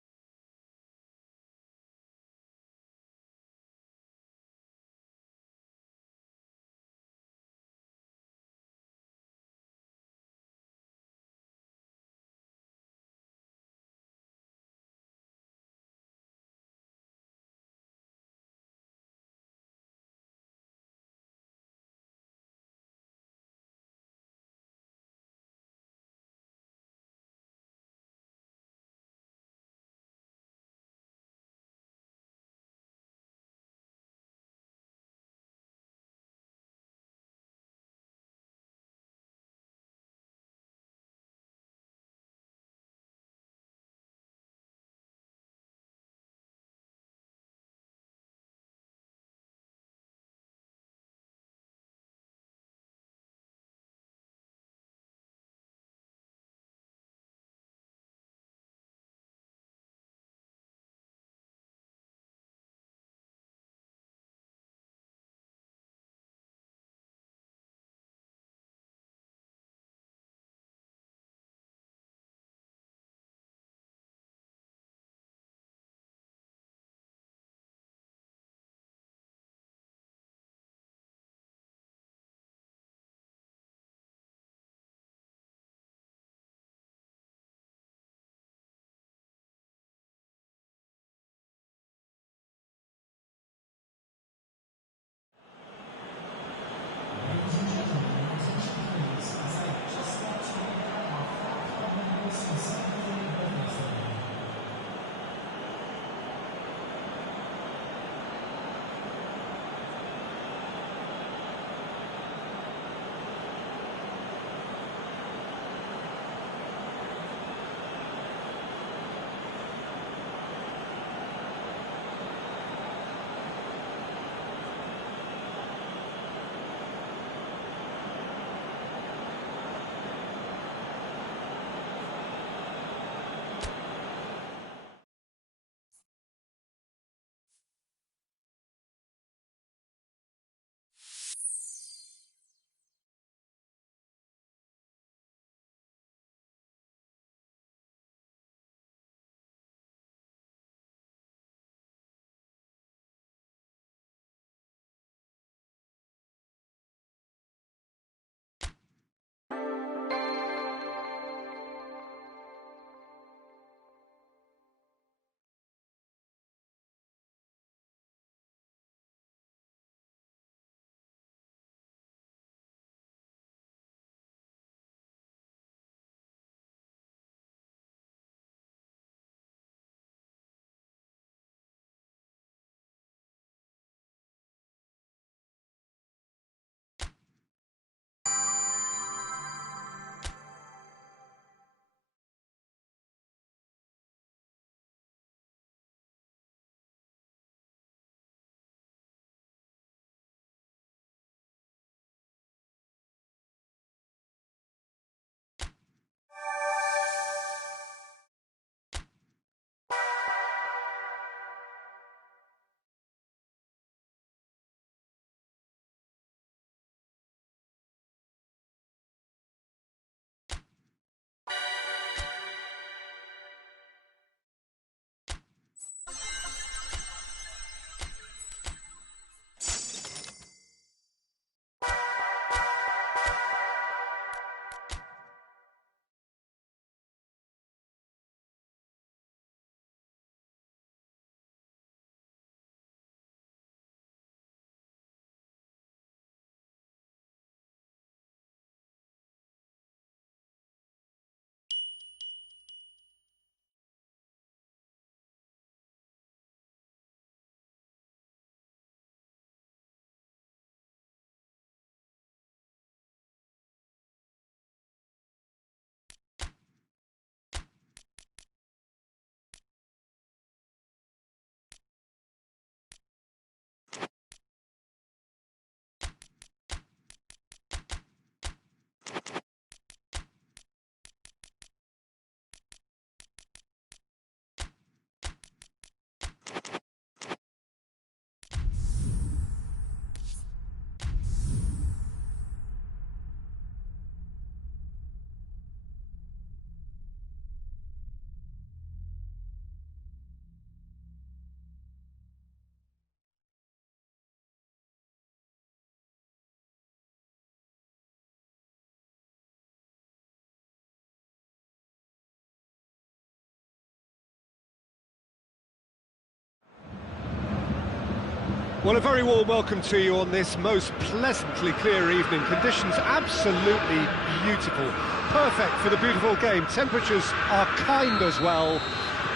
Well, a very warm welcome to you on this most pleasantly clear evening. Conditions absolutely beautiful. Perfect for the beautiful game. Temperatures are kind as well.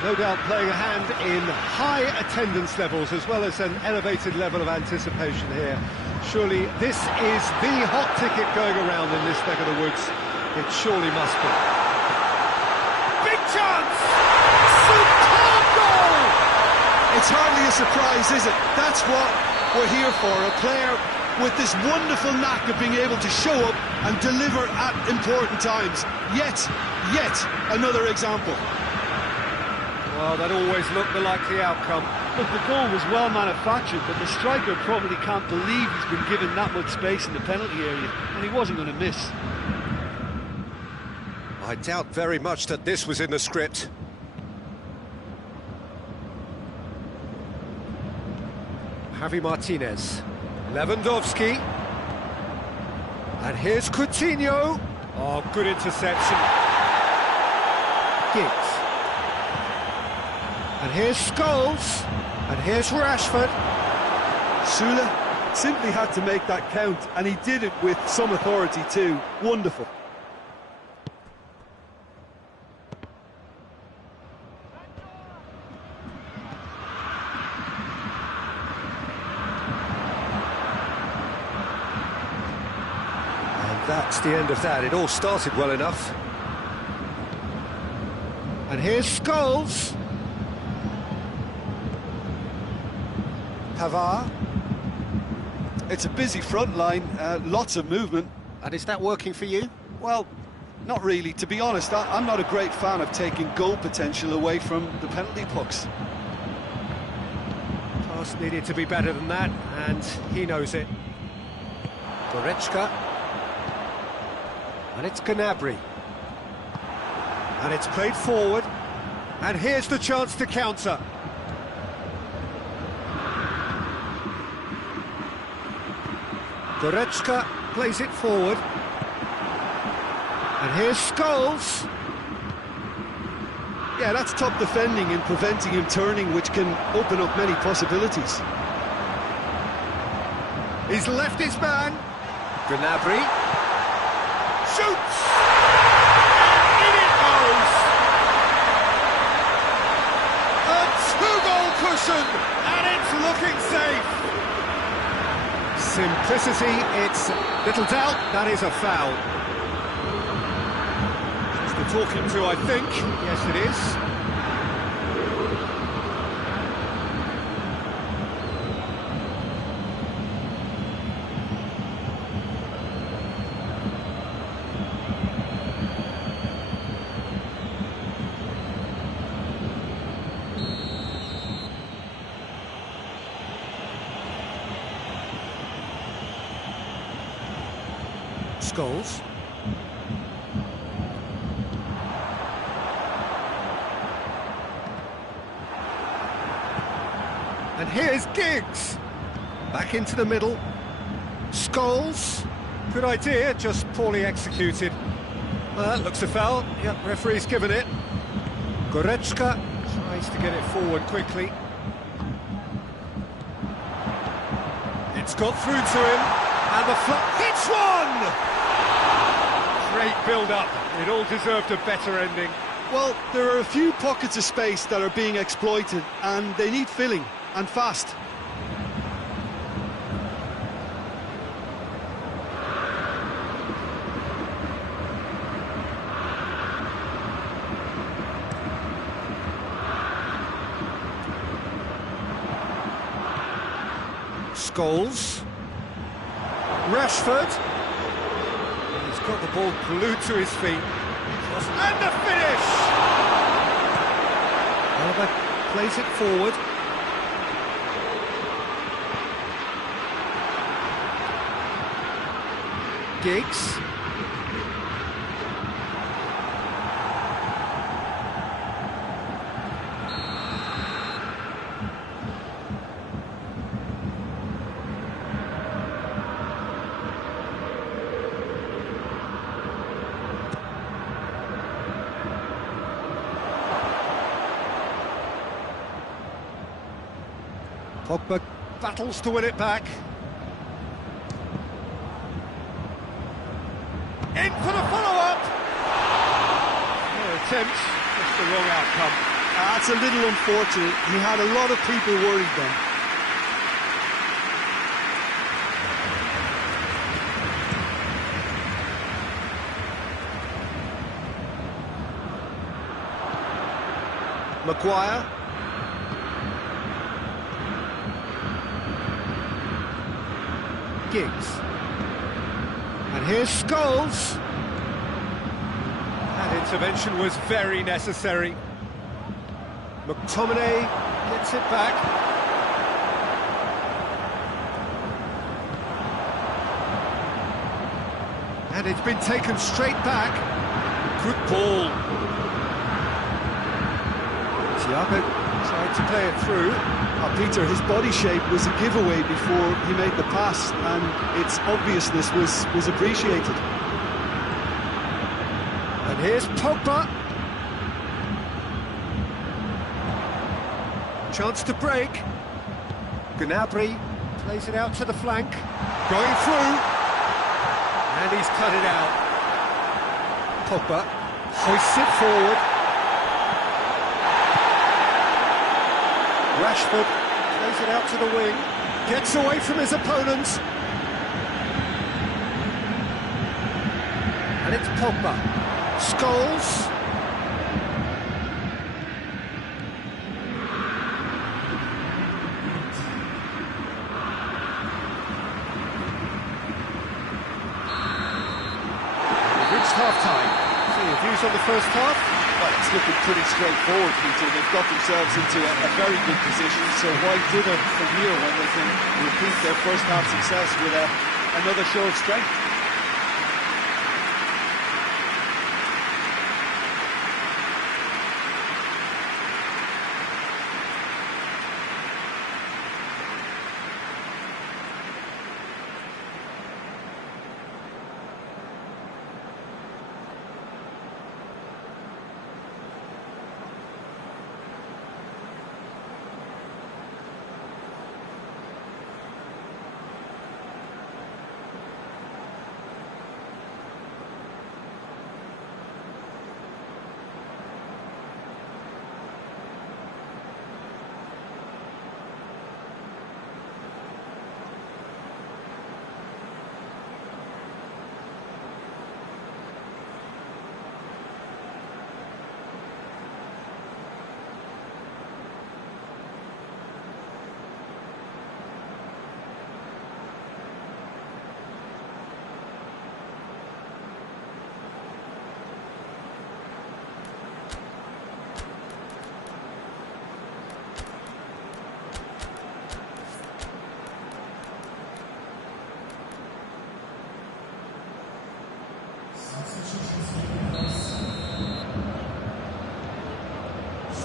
No doubt playing a hand in high attendance levels as well as an elevated level of anticipation here. Surely this is the hot ticket going around in this neck of the woods. It surely must be. Big chance! Superb goal! It's hardly a surprise, is it? That's what we're here for, a player with this wonderful knack of being able to show up and deliver at important times. Yet another example. Well, that always looked the likely outcome. Look, the goal was well manufactured, but the striker probably can't believe he's been given that much space in the penalty area, and he wasn't going to miss. I doubt very much that this was in the script. Javi Martinez, Lewandowski, and here's Coutinho. Oh, good interception. Giggs. And here's Scholes, and here's Rashford. Sula simply had to make that count, and he did it with some authority too. Wonderful. That's the end of that. It all started well enough. And here's Scholes. Pavard. It's a busy front line, lots of movement. And is that working for you? Well, not really. To be honest, I'm not a great fan of taking goal potential away from the penalty pucks. Pass needed to be better than that, and he knows it. Goretzka. And it's Gnabry. And it's played forward. And here's the chance to counter. Goretzka plays it forward. And here's Scholes. Yeah, that's top defending and preventing him turning, which can open up many possibilities. He's left his man. Gnabry. Shoots! And in it goes! A two-goal cushion, and it's looking safe. Simplicity, it's little doubt, that is a foul. Just the talking to, I think. Yes, it is. Scholes. And here's Giggs. Back into the middle. Scholes. Good idea, just poorly executed. Looks a foul. Yep, referee's given it. Goretzka tries to get it forward quickly. It's got through to him. And the hits one! Great build-up. It all deserved a better ending. Well, there are a few pockets of space that are being exploited, and they need filling, and fast. Scholes. Rashford. He's got the ball glued to his feet. And the finish! Oliver plays it forward. Giggs. Pogba battles to win it back. In for the follow-up! No attempt, just the wrong outcome. That's a little unfortunate. He had a lot of people worried then. Maguire. Giggs. And here's Scholes. That intervention was very necessary. McTominay gets it back. And it's been taken straight back. Good ball. Thiago tried to play it through. Peter, his body shape was a giveaway before he made the pass, and its obviousness was appreciated. And here's Pogba. Chance to break. Gnabry plays it out to the flank. Going through. And he's cut it out. Pogba hoists it forward. Rashford plays it out to the wing. Gets away from his opponents. And it's Pogba. Scholes. Half-time. So your views on the first half? Well, it's looking pretty straightforward, Peter. They've got themselves into a very good position, so why dither from here when they can repeat their first half success with another show of strength?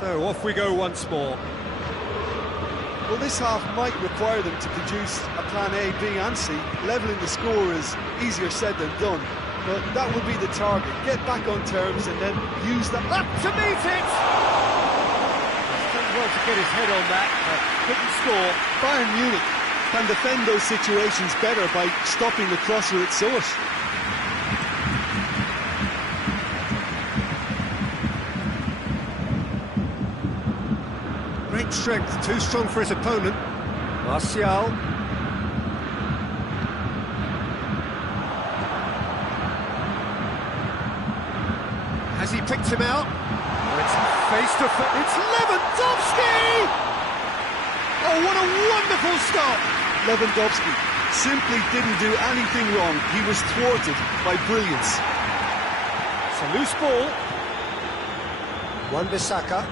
So off we go once more. Well, this half might require them to produce a plan A, B and C. Levelling the score is easier said than done, but that would be the target. Get back on terms and then use that Up to meet it! Done well to get his head on that, but couldn't score. Bayern Munich can defend those situations better by stopping the crosser at source. Great strength, too strong for his opponent. Martial. Has he picked him out? Oh, it's face to face. It's Lewandowski! Oh, what a wonderful stop! Lewandowski simply didn't do anything wrong. He was thwarted by brilliance. It's a loose ball. Wan-Bissaka.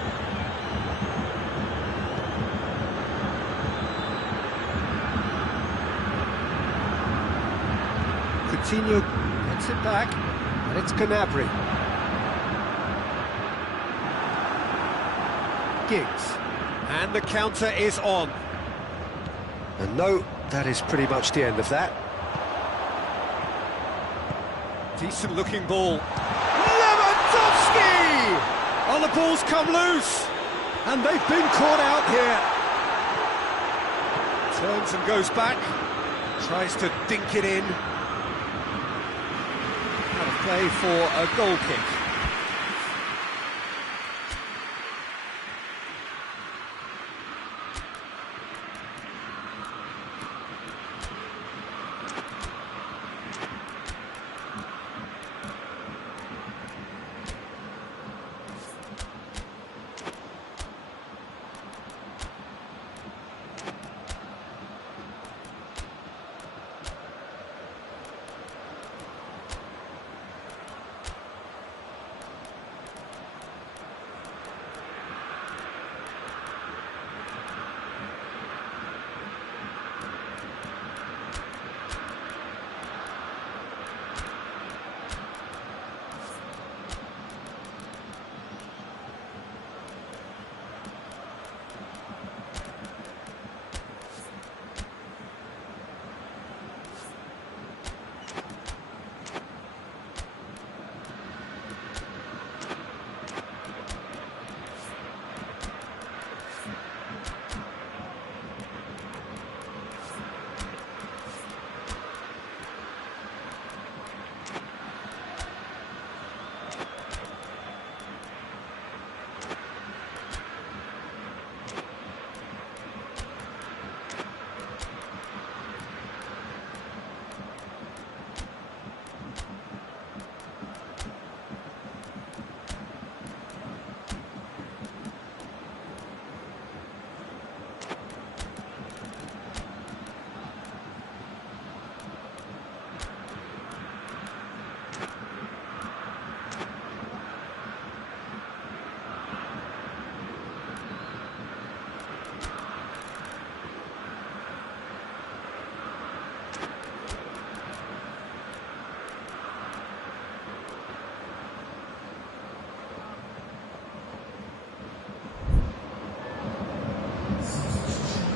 Coutinho gets it back, and it's Gnabry. Giggs, and the counter is on. And no, that is pretty much the end of that. Decent looking ball. Lewandowski! Oh, the ball's come loose, and they've been caught out here. Turns and goes back. Tries to dink it in. Out of play for a goal kick.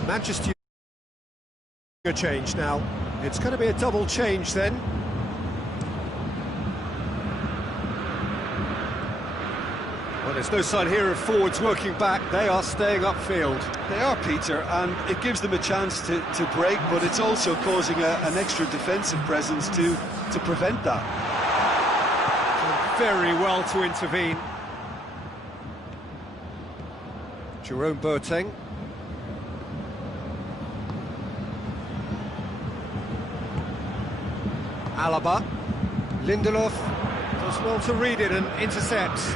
Manchester United change now. It's going to be a double change then. Well, there's no sign here of forwards working back. They are staying upfield. They are, Peter, and it gives them a chance to break, but it's also causing an extra defensive presence to prevent that. Very well to intervene. Jerome Boateng. Alaba. Lindelof does well to read it and intercepts.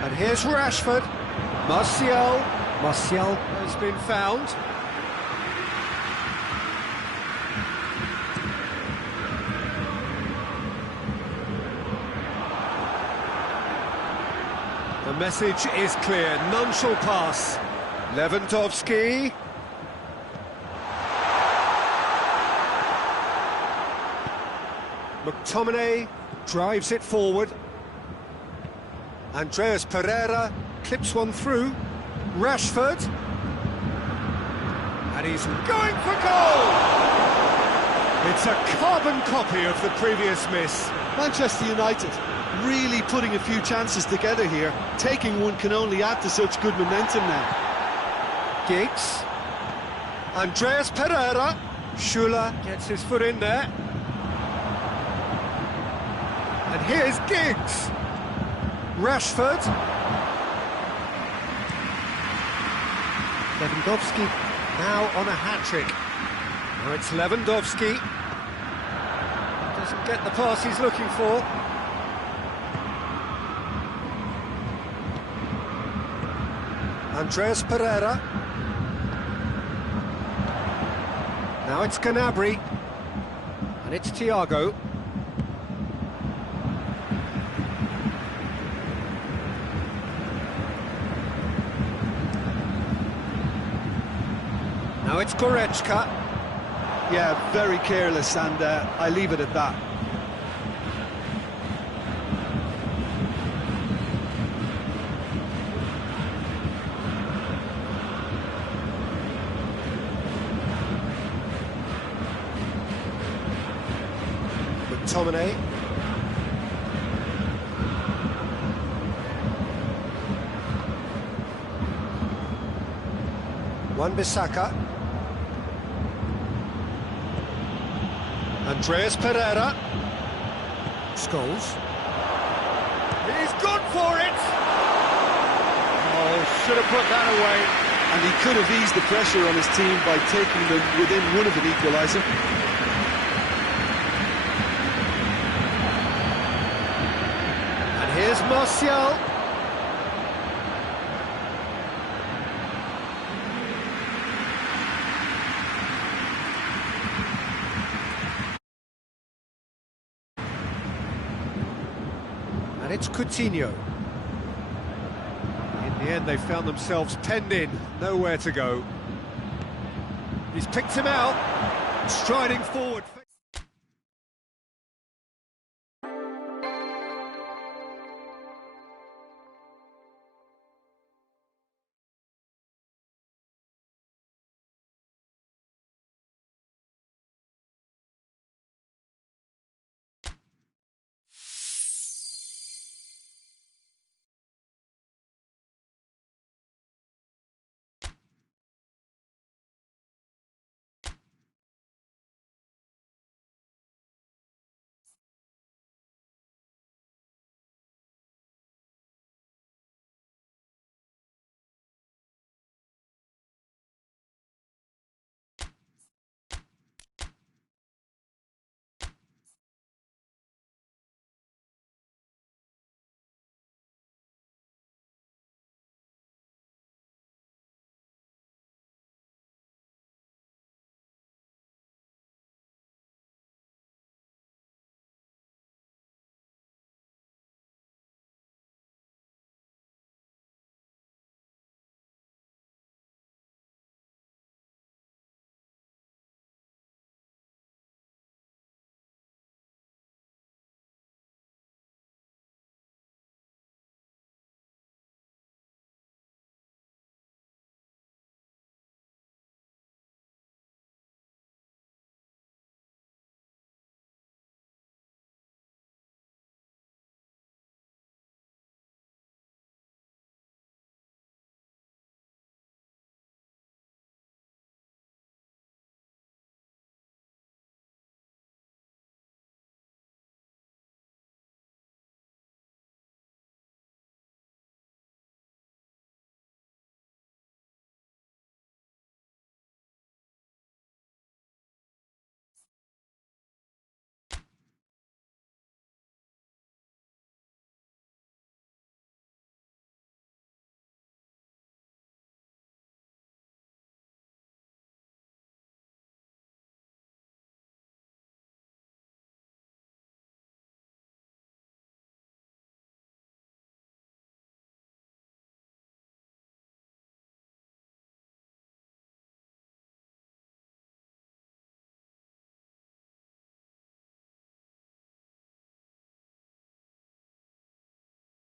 And here's Rashford. Martial has been found. The message is clear, none shall pass. Lewandowski. McTominay drives it forward. Andreas Pereira clips one through. Rashford. And he's going for goal! It's a carbon copy of the previous miss. Manchester United really putting a few chances together here. Taking one can only add to such good momentum now. Giggs. Andreas Pereira. Schuller gets his foot in there. And here's Giggs. Rashford. Lewandowski now on a hat-trick. Now it's Lewandowski. Doesn't get the pass he's looking for. Andreas Pereira. Now it's Gnabry. And it's Thiago. Now it's Goretzka. Yeah, very careless, and I leave it at that. McTominay. Wan-Bissaka. Andreas Pereira. Scholes. He's gone for it! Oh, should have put that away. And he could have eased the pressure on his team by taking them within one of an equaliser. And here's Martial. And it's Coutinho. In the end, they found themselves penned in, nowhere to go. He's picked him out, striding forward.